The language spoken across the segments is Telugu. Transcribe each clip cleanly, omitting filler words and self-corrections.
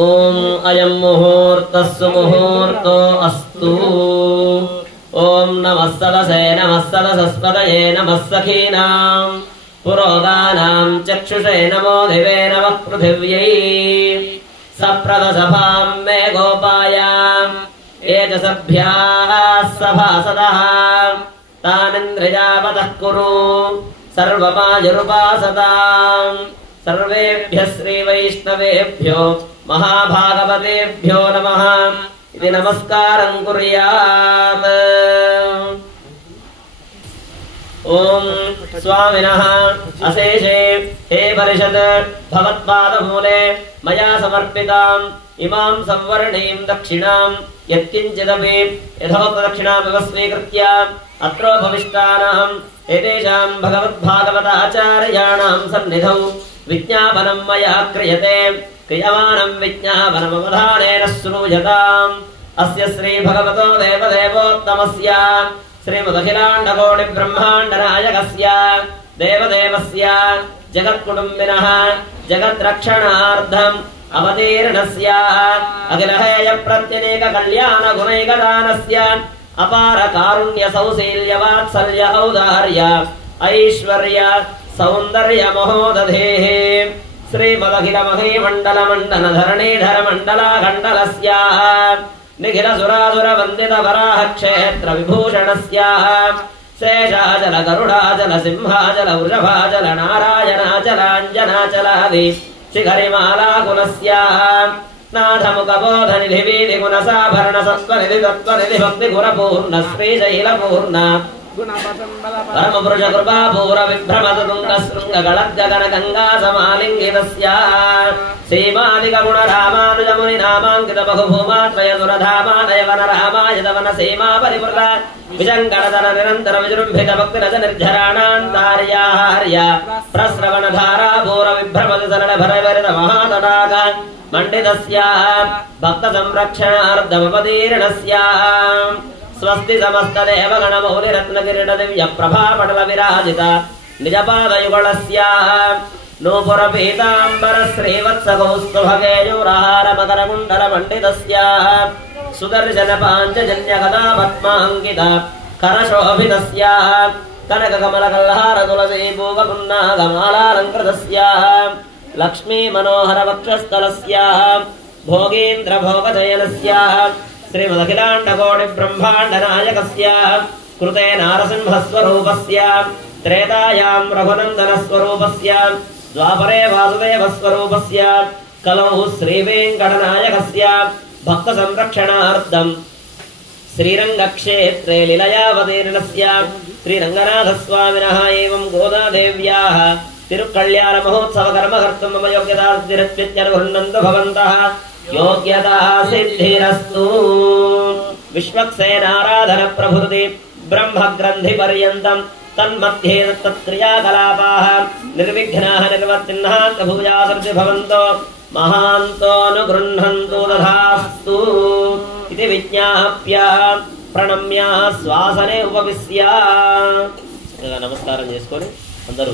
ओम अयं मुहूर्तः सुमुहूर्तो अस्तु। ओम नमः सदसे नमः सदसस्पतये नमः सखीनां पुरोगानां चक्षुषे नमो दिवे नमः पृथिव्यै सप्रदसभां मे गोपायाम् एजसभ्याः सभासदः तानिन्द्रियावतः कुरु सर्वमायुरुपासताम्। सर्वेभ्यः श्रीवैष्णवेभ्यो महाभागवतेभ्यो नमः इति नमस्कारं कुर्यात्। ओम स्वामिनः अशेषे हे परिषद भवत्पादमूले मया समर्पिताम् इमां संवर्णीं दक्षिणां यत्किञ्चिदपि यथोक्तदक्षिणामिव स्वीकृत्य अत्रोपविष्टानाम् एतेषां भगवद्भागवताचार्याणां सन्निधौ विज्ञापनं मया क्रियते। क्रियमाणं विज्ञापनमवधानेन श्रूयताम्। अस्य श्री भगवतो देवदेवोत्तमस्य श्रीमदखिलाण्डकोटिब्रह्माण्डनायकस्य देवदेवस्य जगत्कुटुम्बिनः जगद्रक्षणार्थम् अवतीर्णस्य अखिलहेयप्रत्यनेककल्याणगुणैकदानस्य अपार कारुण्य सौशील्य वात्सल्य औदार्य ऐश्वर्य सौन्दर्य महोदधेः श्रीमदखिलमहीमण्डल मण्डलधरणीधर मण्डलाखण्डलस्य निखिलसुरासुर वन्दित वराह क्षेत्र विभूषणस्य शेषाचल गरुडाचल सिंहाचल वृषभाचल नारायणाचलाञ्जनाचलादि शिखरिमालाकुलस्य नाथमुखबोधनिधि वीधिगुणसाभरण सत्त्वनिधि तत्त्वनिधि भक्तिगुणपूर्ण श्रीशैलपूर्ण परमपुरुष कृपापूर विभ्रमत तुंग शृंग गलद्गगन गंगा समालिंगितस्य सीमादिक गुण रामानुज मुनि नामांकित बहुभूमात्रय सुरधामादय वन रामायत वन सीमा परिवृता विजंगणधर निरंतर विजृंभित भक्ति रज निर्झराणान्तार्याहार्य प्रस्रवण धारा पूर विभ्रमत सरल भरवरित महातडाग मंडितस्य भक्त संरक्षणार्थमवतीर्णस्य स्वस्ति समस्त देवगण मौलि रत्न किरीट दिव्य प्रभा पटल विराजित निजपादयुगलस्य नूपुर पीतांबर श्रीवत्स कौस्तुभकेयूरहार मकर कुंडल मंडितस्य सुदर्शन पांचजन्य गदा पद्मांकित करशोभितस्य कनक कमल कल्हार तुलसी भूग पुन्नागमालालंकृतस्य लक्ष्मी मनोहर वक्षस्थलस्य भोगीन्द्र भोगजयनस्य श्रीमदखिलाण्डकोटिब्रह्माण्डनायकस्य कृते नारसिंहस्वरूपस्य त्रेतायां रघुनन्दनस्वरूपस्य द्वापरे वासुदेवस्वरूपस्य कलौ श्रीवेङ्कटनायकस्य भक्तसंरक्षणार्थं श्रीरङ्गक्षेत्रे लीलयावतीर्णस्य श्रीरङ्गनाथस्वामिनः एवं गोदादेव्याः तिरुकल्याण महोत्सव कर्मकर्तुं मम योग्यता सिद्धिरस्तु भवन्तः योग्यता सिद्धिरस्तु। विश्वक्सेनाराधन प्रभृति ब्रह्म ग्रन्थि पर्यन्तं तन्मध्ये तत्क्रियाकलापाः निर्विघ्नाः निर्वर्तिन्नः भूयासर्ति भवन्तो महान्तो अनुगृह्णन्तु तथास्तु इति विज्ञाप्य प्रणम्य శ్వాసనే ఉపవిశ్య చక్కగా నమస్కారం చేసుకొని అందరూ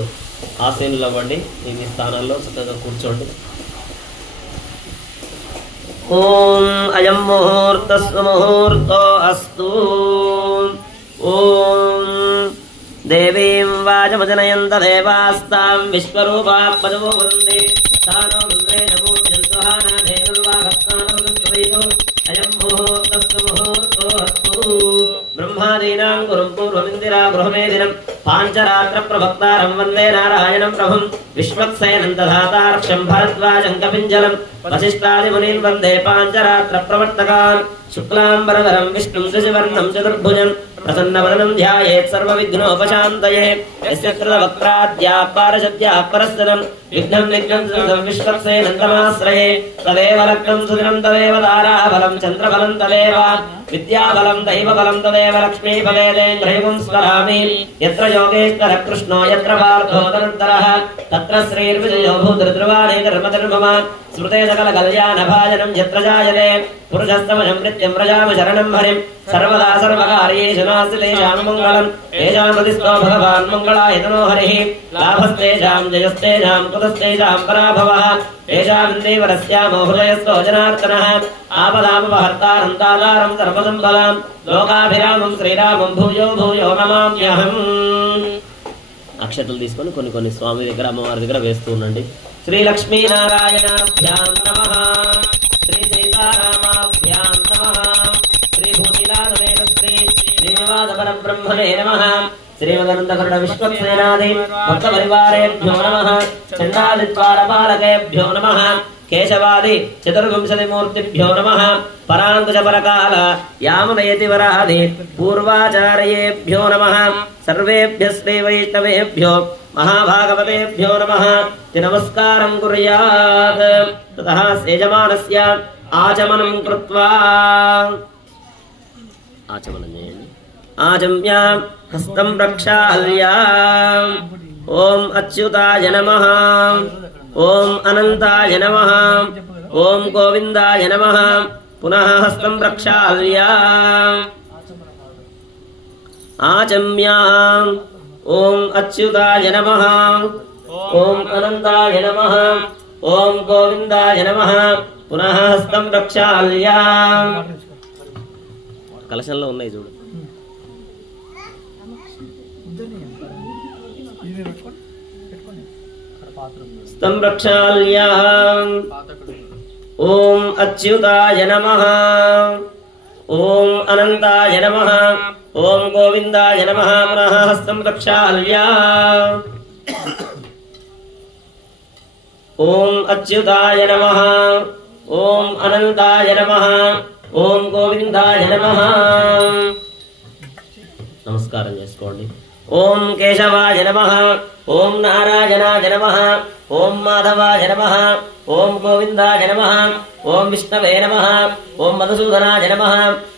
ఆసీనులు అవ్వండి. మీ స్థానాల్లో చక్కగా కూర్చోండి. ओम अयं मुहूर्तस्तु मुहूर्तो अस्तु। ओम देवीं वाचमजनयन्त देवास्तां विश्वरूपात्मजो वन्दे तानो रुद्रेण पूज्यन्तुहाना धेनुर्वाहस्तानवदुष्टवैतो अयं मुहूर्तस्तु मुहूर्तो अस्तु। ब्रह्मादीनां गुरुं पूर्वमिन्दिरा गृहमेदिनं पाञ्चरात्र प्रभक्तारं वन्दे नारायणं प्रभुं विश्वक्सेनं दधातार्क्षं भरद्वाजं कपिञ्जलं वसिष्ठादिमुनीन् वन्दे पाञ्चरात्र प्रवर्तकान् शुक्लाम्बरधरं विष्णुं शशिवर्णं चतुर्भुजं प्रसन्नवदनं ध्यायेत् सर्वविघ्नोपशान्तये यस्य कृतवक्त्राद्याः पारशद्याः परस्तनं विघ्नं विघ्नं विश्वक्सेनं तमाश्रये तदेव लग्नं सुदिनं तदेव ताराबलं चन्द्रबलं तदेव विद्याबलं दैवबलं तदेव लक्ष्मीफलेदेन्द्रयुगं स्मरामि यत्र योगेश्वरः कृष्णो यत्र पार्थो तदन्तरः तत्र श्रीर्विजयो भूतृध्रुवाणि धर्मधर्ममा स्मृते सकल कल्याण भाजनं यत्र जायते पुरुषस्तमजं नित्यं व्रजाम शरणं हरिं सर्वदा सर्वकार्येषु नास्ति तेषां मङ्गलं तेषां प्रतिष्ठो भगवान् मङ्गलायतनो हरिः लाभस्तेषां जयस्तेषां कुतस्तेषां पराभवः तेषामिन्देवरस्यामो हृदयस्थो जनार्दनः आपदामपहर्तारं दातारं सर्वसम्पदां लोकाभिरामं श्रीरामं भूयो भूयो नमाम्यहम् అక్షతలు తీసుకొని కొన్ని కొన్ని స్వామి దగ్గర అమ్మవారి దగ్గర వేస్తూ ఉండండి. శ్రీ లక్ష్మీనారాయణాభ్యాం నమః, శ్రీ సీతారామాభ్యాం నమః, శ్రీ భూమిలాసమేత శ్రీ శ్రీనివాస పరబ్రహ్మణే నమః, శ్రీమదనందకరుణ విశ్వక్సేనాది భక్త పరివారేభ్యో నమః, చండాదిద్వారపాలకేభ్యో నమః, కేశవాది చతుర్వింశతిమూర్తిభ్యో నమః, పరాంకుశ పరకాల యామనయతి వరాది పూర్వాచార్యేభ్యో నమః, సర్వేభ్యః శ్రీ వైష్ణవేభ్యో మహాభాగవతేభ్యో నమః నమస్కారం కుర్యాత్. తతః యజమానస్య ఆచమనం కృత్వా ఆచమనం చేయండి. ఆచమ్య హస్తం ప్రక్షాళ్య ఓం అచ్యుతాయ నమః, ఓం అనంతాయ నమః, ఓం గోవిందాయ నమః. పునః హస్తం ప్రక్షాళ్య ఆచమ్య ఓం అచ్యుతాయ నమః, ఓం అనంతాయ నమః, ఓం గోవిందాయ నమః. పునః హస్తం ప్రక్షాళ్య. కలశంలో ఉన్నాయి చూడు. హస్తం ప్రక్షాళ్య ఓం అచ్యుతాయ నమః, ఓం అనంతాయ నమః, ఓం గోవిందాయ నమః. పునః హస్తం ప్రక్షాళ్య ఓం అచ్యుతాయ నమః, ఓం అనంతాయ నమః, ఓం గోవిందాయ నమః. నమస్కారం చేసుకోండి. ఓం కేశవాయ నమః, ఓం నారాయణాయ నమః, ఓం మాధవాయ నమః, ఓం గోవిందాయ నమః, ఓం విష్ణవే నమః, ఓం మధుసూదనాయ నమః,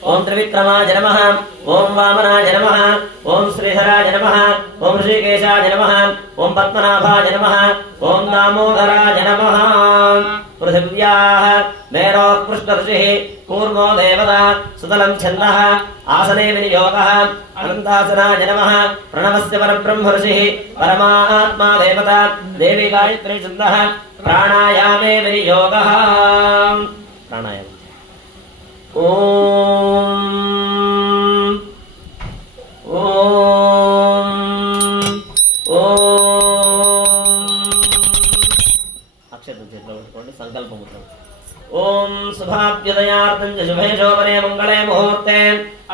ఓం త్రివిక్రమాయ నమః, ఓం వామనాయ నమః, ఓం శ్రీధరాయ నమః, ఓం శ్రీకేశాయ నమః, ఓం పద్మనాభాయ నమః, ఓం దామోదరాయ నమః. పృథివ్యాః మేరోః పృష్ఠర్షిః కూర్మో దేవతా సుతలం ఛందః ఆసనే వినియోగః అనంతాసనాయ నమః. ప్రణవస్య పరబ్రహ్మ ఋషిః పరమాత్మా దేవతా దేవి గాయత్రీ ఛందః ప్రాణాయామే వినియోగః. ప్రాణాయామం. ఓం ఓం ఓం అక్షరం చేతిలో పెట్టుకోండి. సంకల్పముద్రం. ఓం శుభాభ్యుదయార్థం చ శుభే శోభనే మంగళే ముహూర్తే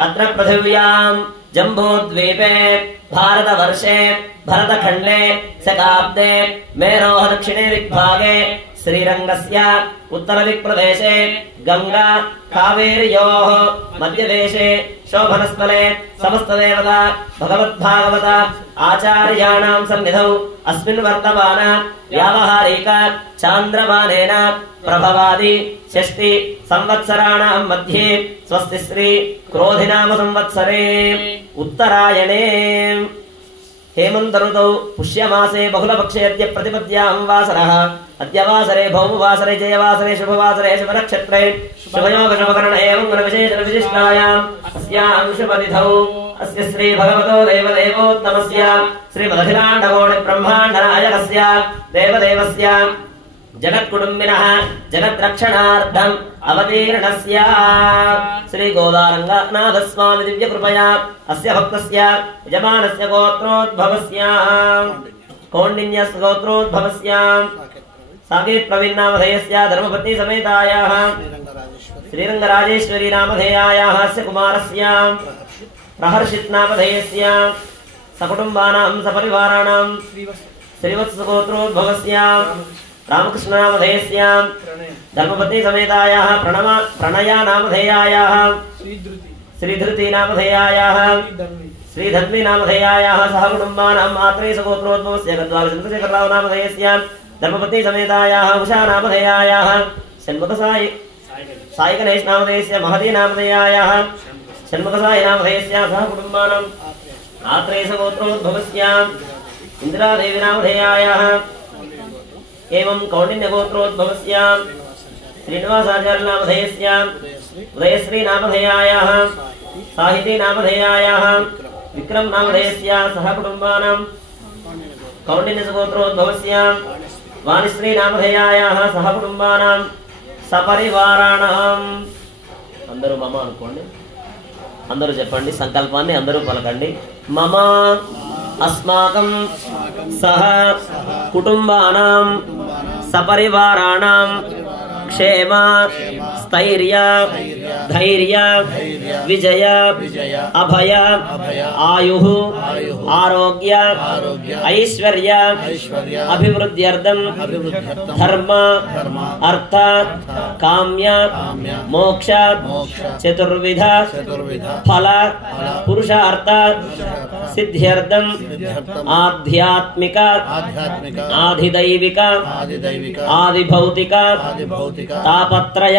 అత్ర పృథివ్యాం జంబూద్వీపే భారతవర్షే భరతఖండే శకాబ్దే మేరోః దక్షిణే దిగ్భాగే శ్రీరంగస్య ఉత్తరదిక్ప్రదేశే గంగా కావేర్యోః మధ్యదేశే శోభనస్థలే సమస్తదేవతా భగవద్భాగవత ఆచార్యాణాం సన్నిధౌ అస్మిన్ వర్తమాన వ్యావహారిక చాంద్రమానేన ప్రభవాది షష్ఠి సంవత్సరాణాం మధ్యే స్వస్తి శ్రీ క్రోధినామ సంవత్సరే ఉత్తరాయణే हेमंत ऋतौ पुष्यमासे बहुलपक्षे अद्य प्रतिपद्यां वासरः अद्य वासरे भौमवासरे जयवासरे शुभवासरे शुभनक्षत्रे शुभयोगशुभकरण एवं गुणविशेषण विशिष्टायाम् अस्यां शुभतिथौ अस्य श्री भगवतो देवदेवोत्तमस्य श्रीमदखिलाण्डकोटि ब्रह्माण्डनायकस्य देवदेवस्य जगत्कुटुम्बिनः जगद्रक्षणार्थम् अवतीर्णस्य श्री गोदारङ्गनाथस्वामी दिव्यकृपया अस्य भक्तस्य यजमानस्य गोत्रोद्भवस्य कौण्डिन्यस्य गोत्रोद्भवस्य साकेत प्रवीणनामधेयस्य धर्मपत्नी समेतायाः श्रीरङ्गराजेश्वरी नामधेयायाः अस्य कुमारस्य प्रहर्षित् नामधेयस्य सकुटुम्बानां सपरिवाराणां श्रीवत्सगोत्रोद्भवस्य रामकृष्णनामधेयस्य धर्मपत्नी समेतायाः प्रणया नामधेयायाः श्रीधृति नामधेयायाः श्रीधन्वी नामधेयायाः सह कुटुम्बानां मात्रे सगोत्रोद्भवस्य गद्वालचन्द्रशेखरराव नामधेयस्य धर्मपत्नी समेतायाः उषा नामधेयायाः षण्मुखसाई साई गणेश नामधेयस्य महती नामधेयायाः षण्मुखसाई नामधेयस्य सह कुटुम्बानां आत्रे सगोत्रोद्भवस्य इंदिरादेवी नामधेयायाः एवं कौंडिन्यगोत्रोद्भवस्यां श्रीनिवासाचार्यनामधेयस्यां उदयश्री नामधेयायाः साहिती नामधेयायाः विक्रम नामधेयस्याः सह कुटुम्बानां कौंडिन्यगोत्रोद्भवस्यां वाणिश्री नामधेयायाः सह कुटुम्बानां सपरिवाराणाम् अंदरू मम अनुकोंడి अंदरू చెప్పండి సంకల్పాన్ని अंदरू పలకండి मम अस्माकं सह कुटुंबानां सपरिवाराणां क्षेम स्थैर्य धैर्य विजय अभय आयुः आरोग्य ऐश्वर्य अभिवृद्ध्यर्थं धर्म अर्थ काम्य मोक्ष चतुर्विध फल पुरुषार्थ सिद्ध्यर्थं आध्यात्मिक आधिदैविक आदिभौतिक तापत्रय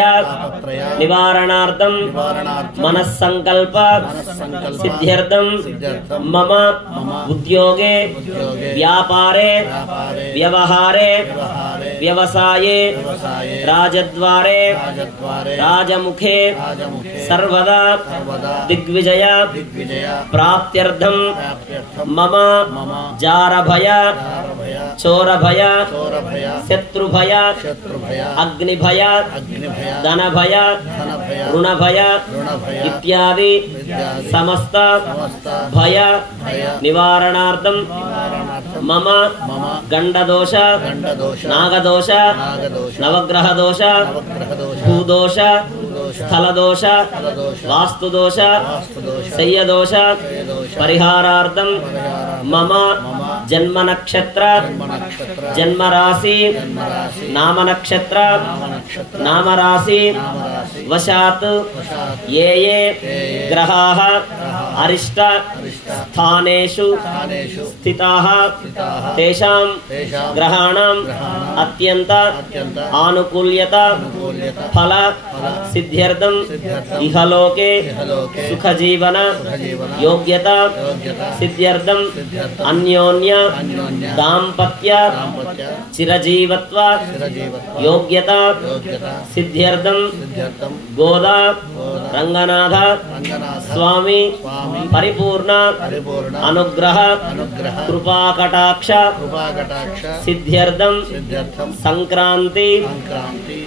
निवारणार्थं मनस्संकल्प सिद्ध्यर्थं मम उद्योगे व्यापारे व्यवहारे व्यवसाये राजद्वारे राजमुखे सर्वदा दिग्विजय प्राप्त्यर्थं मम जारभय चोरभय शत्रुभय अग्निभय धनभय ऋणभय इत्यादि समस्त भय निवारणार्थं मम गंडदोष नागदोष नवग्रहदोष भूदोष स्थलदोष वास्तुदोष शय्यदोष परिहारार्थं मम जन्म नक्षत्र जन्म राशि नाम नक्षत्र नाम राशि वशात् ये ग्रहाः अरिष्ट स्थानेषु स्थिताः तेषां ग्रहाणां अत्यंत आनुकूल्यता फल सिद्ध्यर्थं इहलोके सुखजीवन योग्यता सिद्ध्यर्थं अन्योन्य दाम्पत्य चिरजीवत्व योग्यता सिद्ध्यर्थं गोदा रंगनाथ स्वामी परिपूर्ण अनुग्रह कृपाकटाक्ष सिद्ध्यर्थं संक्रांति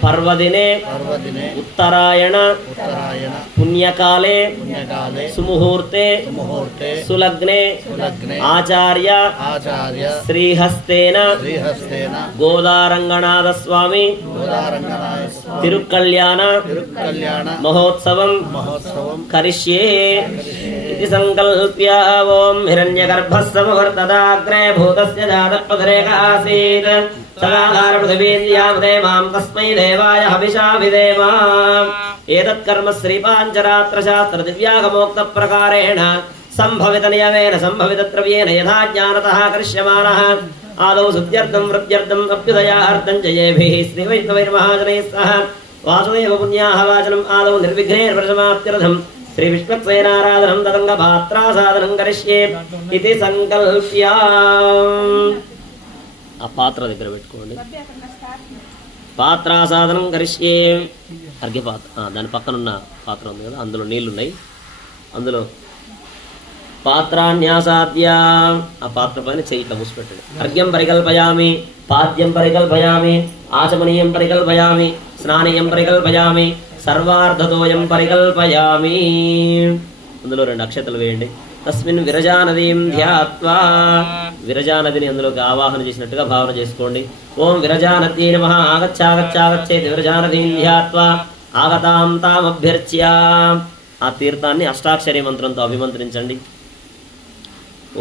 पर्वदिने उत्तरायण पुण्यकाले सुमुहूर्ते सुलग्ने आचार्य श्रीहस्तेन गोदारंगनाथ स्वामी तिरुकल्याण महोत्सवं करिष्ये इति संकल्प्य ओम हिरण्यगर्भः समवर्तदाग्रे भूतस्य जातपदरेक आसीत् सदाधार पृथिवीन्द्यावदेवां तस्मै देवाय हविषा विदेव एतत्कर्म श्रीपाञ्चरात्रशास्त्र दिव्यागमोक्त प्रकारेण संभवित नियमेन संभवित द्रव्येन यथा ज्ञानतः करिष्यमाणः आदौ शुद्ध्यर्थं वृद्ध्यर्थं अभ्युदयार्थं जयेभिः श्रीवैष्णवैर्महाजनैः सह वासुदेव पुण्याः वाचनम् आदौ निर्विघ्नेर्व्रतमाप्त्यर्थं श्रीविष्णुसेनाराधनं तदङ्गपात्रासादनं करिष्ये इति संकल्प्य ఆ పాత్ర దగ్గర పెట్టుకోండి పాత్రాసాదనం కరిష్యే అర్ఘ్య పాత్ర దాని పక్కన ఉన్న పాత్ర ఉంది కదా అందులో నీళ్లు ఉన్నాయి అందులో పాత్రాన్యాసాద్య ఆ పాత్ర పైన చెయ్యి ఇట్లా మూసిపెట్టండి అర్ఘ్యం పరికల్పయామి పాద్యం పరికల్పయామి ఆచమనీయం పరికల్పయామి స్నానీయం పరికల్పయామి సర్వార్ధతోయం పరికల్పయామి అందులో 2 అక్షతలు వేయండి తస్మిన్ విరజా నదీం ధ్యాత్వా విరజా నదిని అందులోకి ఆవాహన చేసినట్టుగా భావన చేసుకోండి ఓం విరజా నదీ నమః ఆగచ్చాగచ్చాగచ్చేతి విరజా నదీం ధ్యాత్వా ఆగతాం తామభ్యర్చ్య ఆ తీర్థాన్ని అష్టాక్షరీ మంత్రంతో అభిమంత్రించండి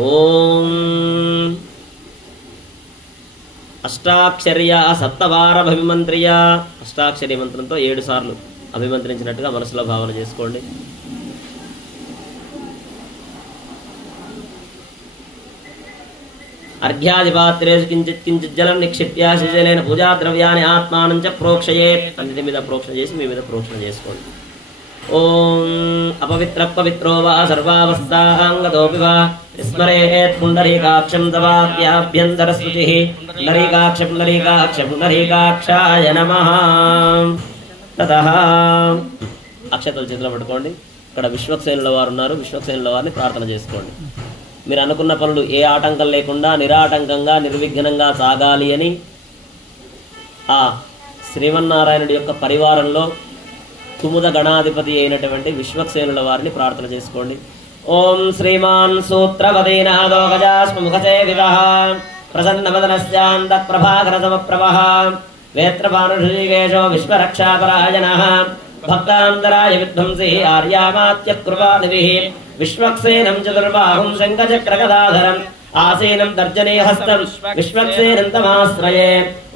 ఓం అష్టాక్షర్య సప్తవార అభిమంత్రియ అష్టాక్షరీ మంత్రంతో 7 సార్లు అభిమంత్రించినట్టుగా మనసులో భావన చేసుకోండి अर्घ्यादिपात्रेषु किंचित् किंचित् जलं निक्षिप्य शिजलेन पूजा द्रव्यानि आत्मानं च प्रोक्षयेत् अन्निति మీద ప్రోక్షణ చేసి మీ మీద ప్రోక్షణ చేసుకోండి ఓం अपवित्र पवित्रो वा सर्वावस्थांगतोऽपि वा स्मरेत् पुण्डरीकाक्षं तवाप्याभ्यन्तरस्तुतिः पुण्डरीकाक्षाय नमः ततः అక్షతలు చేతిలో పట్టుకోండి. ఇక్కడ విశ్వక్సేనుల వారు ఉన్నారు, విశ్వక్సేనుల వారిని ప్రార్థన చేసుకోండి. మీరు అనుకున్న పనులు ఏ ఆటంకం లేకుండా నిరాటంకంగా నిర్విఘ్నంగా సాగాలి అని ఆ శ్రీమన్నారాయణుడి యొక్క పరివారంలో కుముద గణాధిపతి అయినటువంటి విశ్వక్సేనుల వారిని ప్రార్థన చేసుకోండి. ఓం శ్రీమాన్ సూత్రవదీనాదో గజాస్ముఖసేవితః ప్రసన్నవదనస్యాంత ప్రభాకర సమప్రభః వేత్రపానుషీకేశో విశ్వరక్షాపరాయణః భక్తాంతరాయ విధ్వంసి ఆర్యామాత్య కృపానిధిః విశ్వక్సేనం చతుర్బాహుం శంఖచక్రగదాధరం ఆసీనం తర్జనీ హస్తం విశ్వక్సేనం తమాశ్రయే.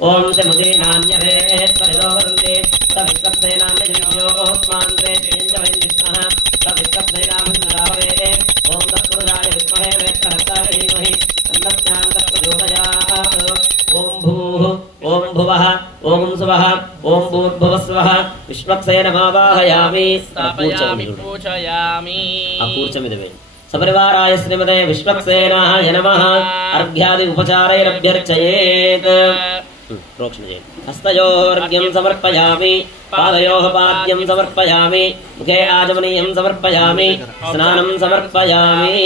ఓం శముదీనాన్యతే పరిదోవంతి తవిశ్వక్సేనాన్యజోస్మాన్ వేంజవైందిష్ణః తవిశ్వక్సేనామన్రావే. ఓం తత్పురుషాయ విద్మహే వేత్రహస్తాయ ధీమహి తన్నజ్ఞానః ప్రచోదయాత్. ఓం భూః ఓం భువః ఓం సువః ఓం భూర్భువస్వః విశ్వక్సేనమావాహయామి. కూర్చమిదవే సపరివారాయ శ్రీమతే విశ్వక్సేనాయ నమః. అర్ఘ్యాది ఉపచారైరభ్యర్చయేత్. ప్రోక్షణ చేయండి. హస్తయోర్ఘ్యం సమర్పయామి, పాదయోః పాద్యం సమర్పయామి, ముఖే ఆచమనీయం సమర్పయామి, స్నానం సమర్పయామి,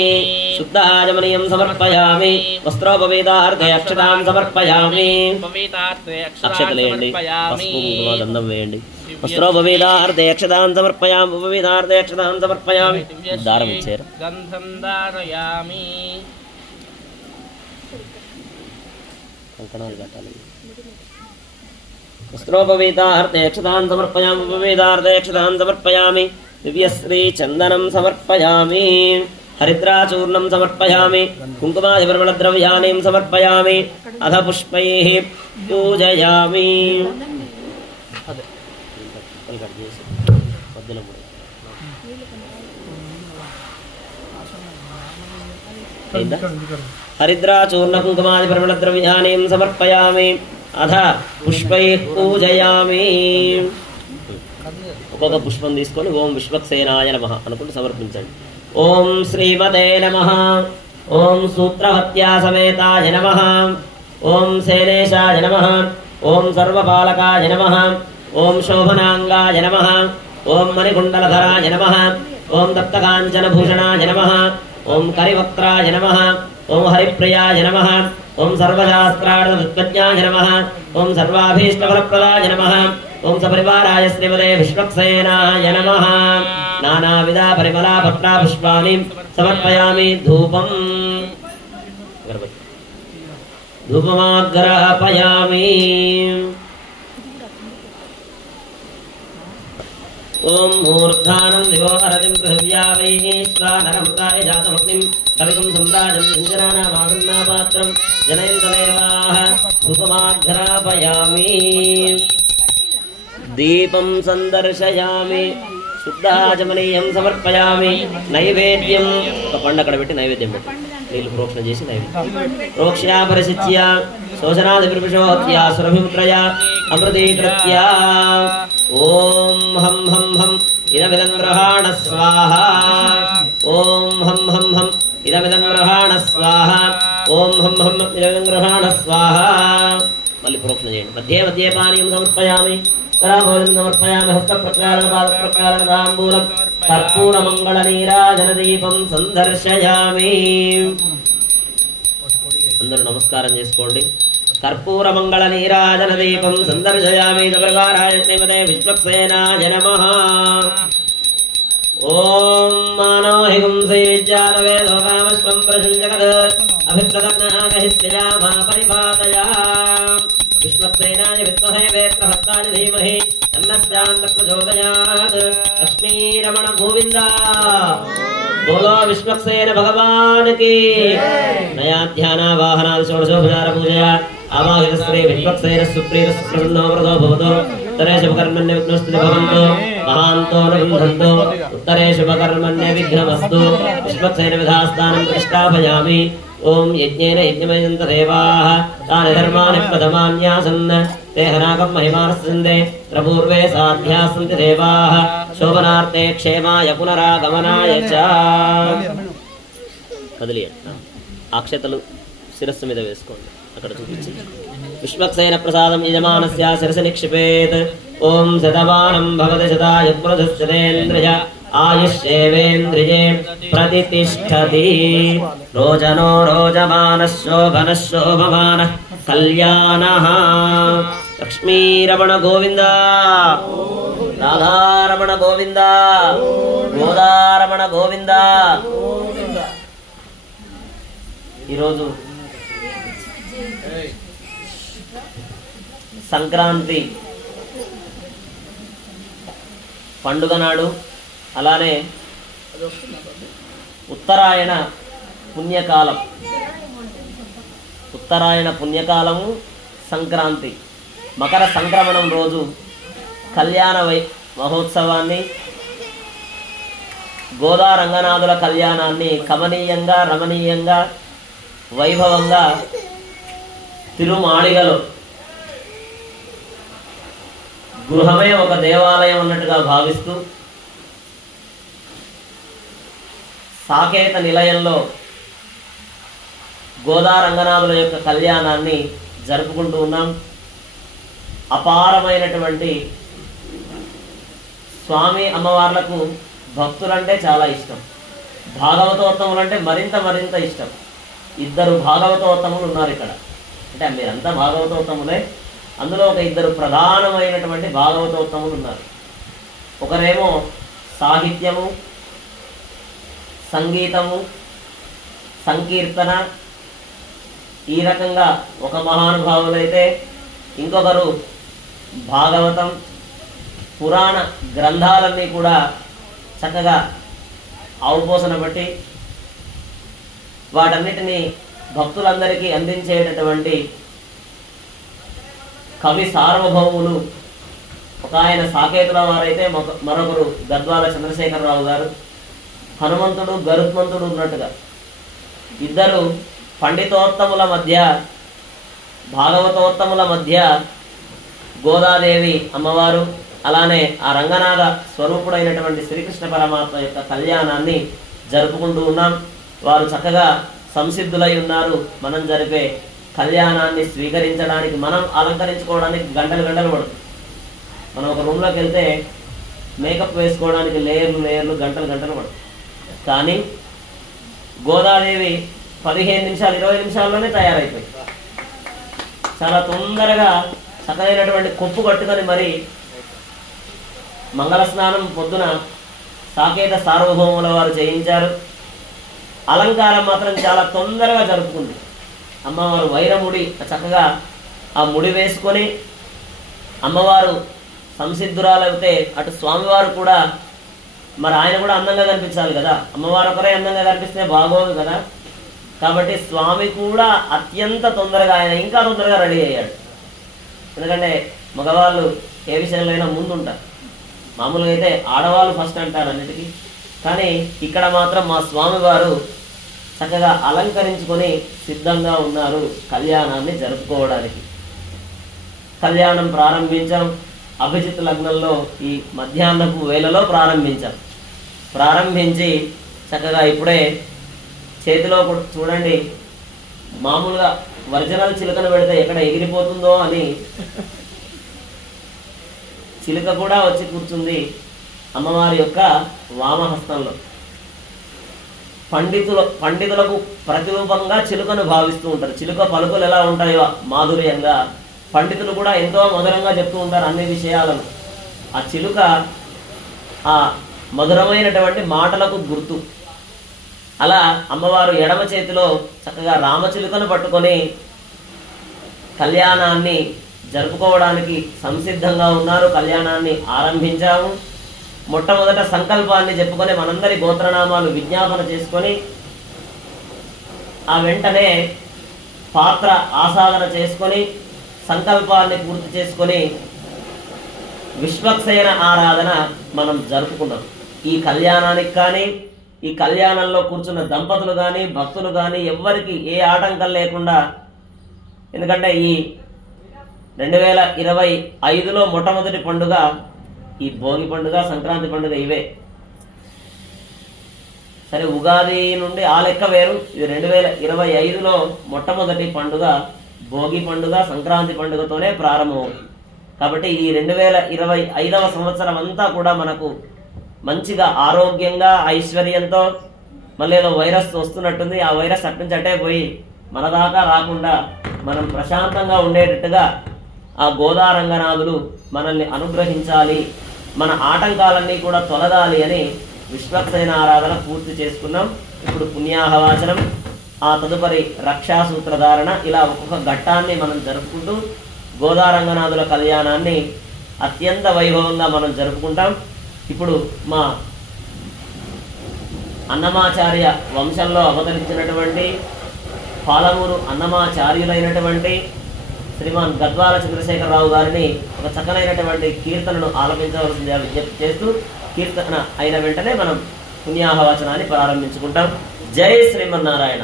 శుద్ధ ఆచమనీయం సమర్పయామి, వస్త్రోపవేదార్థే అక్షతాం సమర్పయామి. అక్షతలేయండి, పసుపు కుంకుమ గంధం వేయండి. వస్త్రోపవేదార్థే అక్షతాం సమర్పయామి, ఉపవేదార్థే అక్షతాం సమర్పయామి. దారం ఇచ్చారు. గంధం దారయామి. కంకణాలు కట్టాలి. వస్త్రోపవేదార్థే అక్షతాన్ సమర్పయామి, ఉపవేదార్థే అక్షతాన్ సమర్పయామి, దివ్యశ్రీ చందనం సమర్పయామి, హరిద్రాచూర్ణం సమర్పయామి, కుంకుమాది పరిమళద్రవ్యాన్ని సమర్పయామి, అధ పుష్పైః పూజయామి. హరిద్రాచూర్ణ కుంకుమాది పరిమళద్రవ్యాన్ని సమర్పయామి, అధ పుష్పైః పూజయామి. ఒక్కొక్క పుష్పం తీసుకొని ఓం విశ్వక్సేనాయ నమః అనుకుంటూ సమర్పించండి. ఓం శ్రీమతే నమః. ఓం సూత్రవత్యా సమేతాయ నమః. ఓం సేనేశాయ నమః. ఓం సర్వపాలకాయ నమః. ఓం శోభనాంగాయ నమః. ఓం మణికుండలధరాయ నమః. ఓం దత్తకాంచనభూషణాయ నమః. ఓం కరివక్త్రాయ నమః. ఓం హరిప్రియాయ నమః. ఓం సర్వశాస్త్రార్థతత్వజ్ఞాయ నమః. ఓం సర్వాభీష్టఫలప్రదాయ నమః. ఓం సపరివారాయ శ్రీమతే విశ్వక్సేనాయ నమః. నానావిధ పరిమళ పత్ర పుష్పాణి సమర్పయామి. ధూపం ధూపమాగ్రాపయామి. ఓం మూర్ధానం దివో హరతిం పృథివ్యా వైశ్వానరమృతాయ జాతమగ్నిం కవికం సమ్రాజం ఇంద్రాణామాసన్నాపాత్రం జనయంతదేవాః ధూపమాగ్రాపయామి. దీపం సందర్శయామి. శుద్ధాచమనీయం సమర్పయామి. నైవేద్యం ఒక పండు అక్కడ పెట్టి నైవేద్యం పెట్టి నీళ్ళు ప్రోక్షణ చేసి నైవేద్యం ప్రోక్ష్యా పరిశిచ్య శోషనాది విభుషోత్యా సురభిముద్రయా అమృతీకృత్య. ఓం హం హం హం ఇదమిదం గ్రహాణ స్వాహ. ఓం హం హం హం ఇదమిదం గ్రహాణ స్వాహ. ఓం హం హం ఇదమిదం గ్రహాణ స్వాహ. మళ్ళీ ప్రోక్షణ చేయండి. మధ్యే మధ్యే పానీయం సమర్పయామి. కరాభోజనం సమర్పయామి. హస్త ప్రక్షాళన పాద ప్రక్షాళన తాంబూలం కర్పూర మంగళ నీరాజన దీపం సందర్శయామి. అందరూ నమస్కారం చేసుకోండి. కర్పూర మంగళ నీరాజన దీపం సందర్శయామి. ప్రకారాయ శ్రీమతే విశ్వక్సేనాయ నమః. ఓం మానోహిగుంసీ విద్యానవేదో కామస్వం ప్రశంజగద్ అభిప్రదన్నాగహిత్యయామా పరిపాతయా. విశ్వక్సేనాయ విద్మహే వేత్రహస్తాయ ధీమహి తన్నస్యాంత ప్రచోదయాత్. లక్ష్మీరమణ గోవింద. बोलो विश्वक्सेन भगवान की. नया ध्यान वाहनादि षोडशोपचार पूजया आवाहित श्री विश्वक्सेन सुप्रीत सुप्रसन्नो व्रतो भवतो. उत्तरे शुभकर्मण्य विघ्नोस्तुति भवन्तु महान्तो न बन्धन्तु. उत्तरे शुभकर्मण्य विघ्नमस्तु. विश्वक्सेन विधास्थानं प्रतिष्ठापयामि. ओम यज्ञेन यज्ञमयन्त देवाः तानि धर्माणि प्रथमान्यासन् ते हनाकं महिमानस्सन्ते प्रपूर्वे साध्यासन्ति देवाः शोभनार्थे क्षेमाय पुनरागमनाय च. కదిలియండి. అక్షతలు శిరస్సు మీద వేసుకోండి. అక్కడ చూపించింది. విశ్వక్సేన ప్రసాదం యజమానస్య శిరసి నిక్షిపేత్. ఓం శతమానం భవతి శతాయ పురుషేంద్రియ ఆయుష్యేవేంద్రియే ప్రతిష్టతి. రోజనో రోజమానః శోభనః శోభమానః కళ్యాణః. లక్ష్మీరమణ గోవింద, రాధారమణ గోవింద, గోదారమణ గోవింద. ఈరోజు సంక్రాంతి పండుగ నాడు, అలానే ఉత్తరాయణ పుణ్యకాలం, ఉత్తరాయణ పుణ్యకాలము సంక్రాంతి, మకర సంక్రమణం రోజు కళ్యాణ మహోత్సవాన్ని, గోదా రంగనాథుల కళ్యాణాన్ని కమనీయంగా రమణీయంగా వైభవంగా తిరుమాళిగలో గృహమే ఒక దేవాలయం అన్నట్టుగా భావిస్తూ సాకేత నిలయంలో గోదా రంగనాథుల యొక్క కళ్యాణాన్ని జరుపుకుంటూ ఉన్నాం. అపారమైనటువంటి స్వామి అమ్మవార్లకు భక్తులంటే చాలా ఇష్టం, భాగవతోత్తములంటే మరింత మరింత ఇష్టం. ఇద్దరు భాగవతోత్తములు ఉన్నారు ఇక్కడ. అంటే మీరంతా భాగవతోత్తములే, అందులో ఒక ఇద్దరు ప్రధానమైనటువంటి భాగవతోత్తములు ఉన్నారు. ఒకరేమో సాహిత్యము, సంగీతము, సంకీర్తన ఈ రకంగా ఒక మహానుభావులైతే, ఇంకొకరు భాగవతం పురాణ గ్రంథాలన్నీ కూడా చక్కగా అవపోసన బట్టి వాటన్నిటినీ భక్తులందరికీ అందించేటటువంటి కవి సార్వభౌములు. ఒక ఆయన సాకేతుల వారైతే మరొకరు గద్వాల చంద్రశేఖరరావు గారు. హనుమంతుడు గరుత్మంతుడు ఉన్నట్టుగా ఇద్దరు పండితోత్తముల మధ్య, భాగవతోత్తముల మధ్య గోదాదేవి అమ్మవారు, అలానే ఆ రంగనాథ స్వరూపుడైనటువంటి శ్రీకృష్ణ పరమాత్మ యొక్క కళ్యాణాన్ని జరుపుకుంటూ ఉన్నాం. వారు చక్కగా సంసిద్ధులై ఉన్నారు. మనం జరిపే కళ్యాణాన్ని స్వీకరించడానికి, మనం అలంకరించుకోవడానికి గంటలు గంటలు పడుతుంది. మనం ఒక రూమ్లోకి వెళ్తే మేకప్ వేసుకోవడానికి లేయర్లు లేయర్లు గంటలు గంటలు పడుతుంది. కానీ గోదాదేవి 15 నిమిషాలు 20 నిమిషాల్లోనే తయారైపోయింది. చాలా తొందరగా చక్కనైనటువంటి కొప్పు కట్టుకొని మరి మంగళ స్నానం పొద్దున సాకేత సార్వభౌముల వారు చేయించారు. అలంకారం మాత్రం చాలా తొందరగా జరుపుకుంది. అమ్మవారు వైరముడి చక్కగా ఆ ముడి వేసుకొని అమ్మవారు సంసిద్ధురాలైతే అటు స్వామివారు కూడా, మరి ఆయన కూడా అందంగా కనిపించాలి కదా. అమ్మవారు ఒకరే అందంగా కనిపిస్తే బాగోదు కదా. కాబట్టి స్వామి కూడా అత్యంత తొందరగా, ఆయన ఇంకా తొందరగా రెడీ అయ్యాడు. ఎందుకంటే మగవాళ్ళు ఏ విషయంలో అయినా ముందుంటారు. మామూలుగా అయితే ఆడవాళ్ళు ఫస్ట్ అంటారు అన్నిటికీ. కానీ ఇక్కడ మాత్రం మా స్వామివారు చక్కగా అలంకరించుకొని సిద్ధంగా ఉన్నారు కళ్యాణాన్ని జరుపుకోవడానికి. కళ్యాణం ప్రారంభించాం. అభిజిత్ లగ్నంలో ఈ మధ్యాహ్నపు వేళలో ప్రారంభించి చక్కగా ఇప్పుడే చేతిలో చూడండి, మామూలుగా ఒరిజినల్ చిలుకను పెడితే ఎక్కడ ఎగిరిపోతుందో అని చిలుక కూడా వచ్చి కూర్చుంది అమ్మవారి యొక్క వామహస్తంలో. పండితులకు ప్రతిరూపంగా చిలుకను భావిస్తూ ఉంటారు. చిలుక పలుకులు ఎలా ఉంటాయో మాధుర్యంగా పండితులు కూడా ఎంతో మధురంగా చెప్తూ ఉంటారు అన్ని విషయాలను. ఆ చిలుక ఆ మధురమైనటువంటి మాటలకు గుర్తు. అలా అమ్మవారు ఎడమ చేతిలో చక్కగా రామచిలుకను పట్టుకొని కళ్యాణాన్ని జరుపుకోవడానికి సంసిద్ధంగా ఉన్నారు. కళ్యాణాన్ని ఆరంభించాము. మొట్టమొదట సంకల్పాన్ని చెప్పుకొని మనందరి గోత్రనామాలు విజ్ఞాపన చేసుకొని ఆ వెంటనే పాత్ర ఆసాదన చేసుకొని సంకల్పాన్ని పూర్తి చేసుకొని విశ్వక్సేన ఆరాధన మనం జరుపుకున్నాం. ఈ కళ్యాణానికి కానీ, ఈ కళ్యాణంలో కూర్చున్న దంపతులు కానీ, భక్తులు కానీ ఎవ్వరికి ఏ ఆటంకం లేకుండా, ఎందుకంటే ఈ 2025లో మొట్టమొదటి పండుగ ఈ భోగి పండుగ, సంక్రాంతి పండుగ ఇవే. సరే ఉగాది నుండి ఆ లెక్క వేరు. ఇది 2025లో మొట్టమొదటి పండుగ భోగి పండుగ సంక్రాంతి పండుగతోనే ప్రారంభమవుతుంది. కాబట్టి ఈ 2025వ సంవత్సరం అంతా కూడా మనకు మంచిగా ఆరోగ్యంగా ఐశ్వర్యంతో, మళ్ళీ ఏదో వైరస్ వస్తున్నట్టుంది, ఆ వైరస్ అట్నుంచి అట్టే పోయి మన దాకా రాకుండా మనం ప్రశాంతంగా ఉండేటట్టుగా ఆ గోదారంగనాథులు మనల్ని అనుగ్రహించాలి, మన ఆటంకాలన్నీ కూడా తొలగాలి అని విశ్వక్సేన ఆరాధన పూర్తి చేసుకున్నాం. ఇప్పుడు పుణ్యాహవాచనం, ఆ తదుపరి రక్షాసూత్రధారణ, ఇలా ఒక్కొక్క ఘట్టాన్ని మనం జరుపుకుంటూ గోదారంగనాథుల కళ్యాణాన్ని అత్యంత వైభవంగా మనం జరుపుకుంటాం. ఇప్పుడు మా అన్నమాచార్య వంశంలో అవతరించినటువంటి పాలమూరు అన్నమాచార్యులైనటువంటి శ్రీమాన్ గద్వాల చంద్రశేఖరరావు గారిని ఒక చక్కనైనటువంటి కీర్తనను ఆలపించవలసిందిగా విజ్ఞప్తి చేస్తూ, కీర్తన అయిన వెంటనే మనం పుణ్యాహవచనాన్ని ప్రారంభించుకుంటాం. జై శ్రీమన్నారాయణ.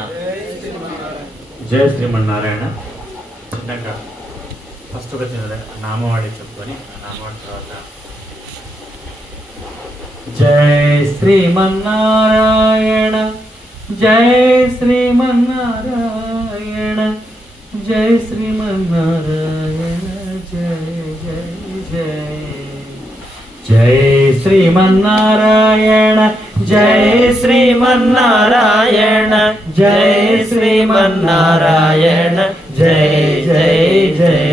జై శ్రీమన్నారాయణ. చిన్నగా ఫస్ట్ ఒక చిన్న నామవాడి చెప్పుకొని నామవాడి తర్వాత జై శ్రీమన్నారాయణ జై శ్రీమన్నారాయణ జై శ్రీమన్నారాయణ జై జై జై జై శ్రీమన్నారాయణ జై శ్రీమన్నారాయణ జై శ్రీమన్నారాయణ జై జై జై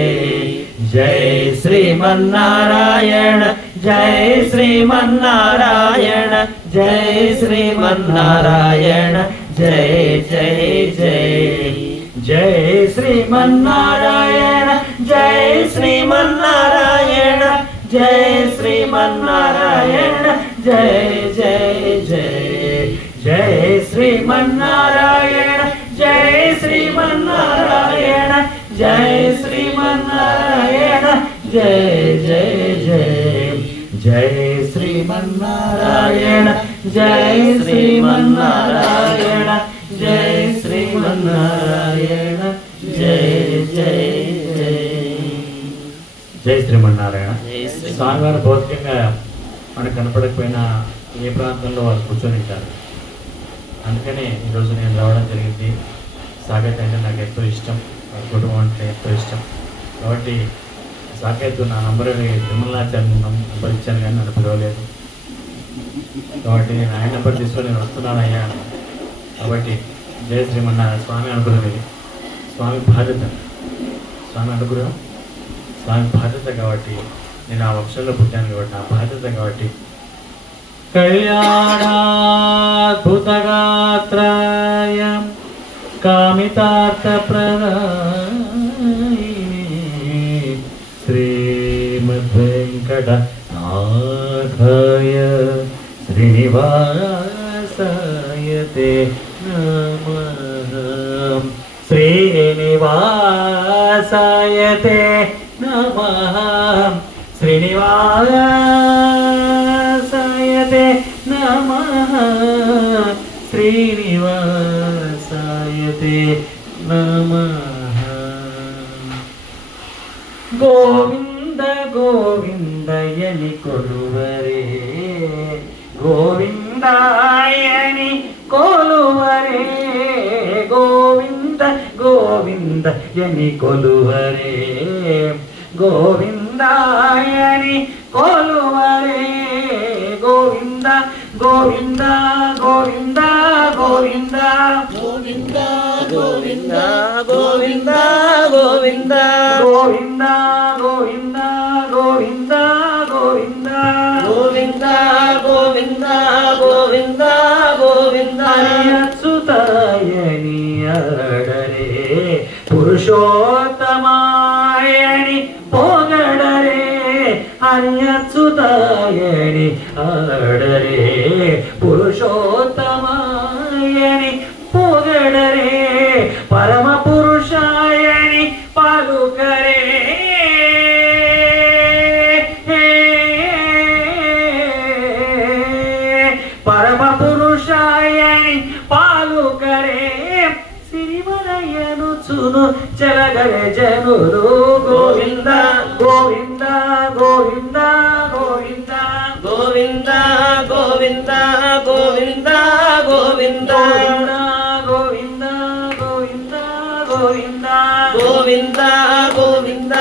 జై శ్రీమన్నారాయణ జై శ్రీమన్నారాయణ జై శ్రీమన్నారాయణ జై జై జై జై శ్రీమన్నారాయణ జై శ్రీమన్నారాయణ జై శ్రీమన్నారాయణ జై జై జై జై శ్రీమన్నారాయణ జై శ్రీమన్నారాయణ జై శ్రీమన్నారాయణ జై జై జై జై శ్రీమన్నారాయణ జై శ్రీమన్నారాయణ జై శ్రీమన్నారాయణ జై జై జై జై శ్రీమన్నారాయణ. స్వామివారు భౌతికంగా మనకు కనపడకపోయినా ఏ ప్రాంతంలో వారు కూర్చొని ఉంటారు. అందుకనే ఈరోజు నేను రావడం జరిగింది. సాకేత్ అంటే నాకు ఎంతో ఇష్టం, కుటుంబం అంటే ఎంతో ఇష్టం. కాబట్టి సాకేత్ నా నంబర్ తిరుమలాచార్య నంబర్ ఇచ్చాను కానీ నన్ను పిలవలేదు. కాబట్టి నేను ఆయన నెంబర్ తీసుకొని నేను వస్తున్నాను అయ్యా. కాబట్టి జయ శ్రీమన్నారాయణ. స్వామి అనుగ్రహం ఇది, స్వామి బాధ్యత, స్వామి అనుగ్రహం స్వామి బాధ్యత. కాబట్టి నేను ఆ వంశంలో పుట్టాను కాబట్టి నా బాధ్యత. కాబట్టి కళ్యాణాద్భుతగాత్రాయ కామితార్థప్రదాయినే శ్రీమద్వేంకటనాథాయ శ్రీనివాసాయతే నమః. శ్రీనివాసాయతే నమః. శ్రీనివాసాయతే నమః. శ్రీనివాసాయతే నమః. గోవింద గోవిందయని కొలువరే గోవిందాయని కొలువరే గోవింద గోవిందయని కొలువరే గోవిందాయని కొలువరే గోవింద గోవింద గోవింద గోవింద గోవింద గోవింద గోవింద గోవింద గోవింద గోవింద గోవింద గోవింద గోవింద గోవింద గోవింద గోవింద అచ్యుతాయని అడరే పురుషోత్తమాయని పొగడరే అచ్యుతాయని అడరే పురుషోత్తమాయని పొగడరే పరమ పురుషాయని పలుకరే పరమ పురుషాయని పాలుకరే సిరివరయను చును చెలగరే జనులు గోవింద గోవింద గోవింద గోవింద గోవింద గోవింద గోవింద గోవింద గోవింద గోవింద గోవింద గోవింద గోవింద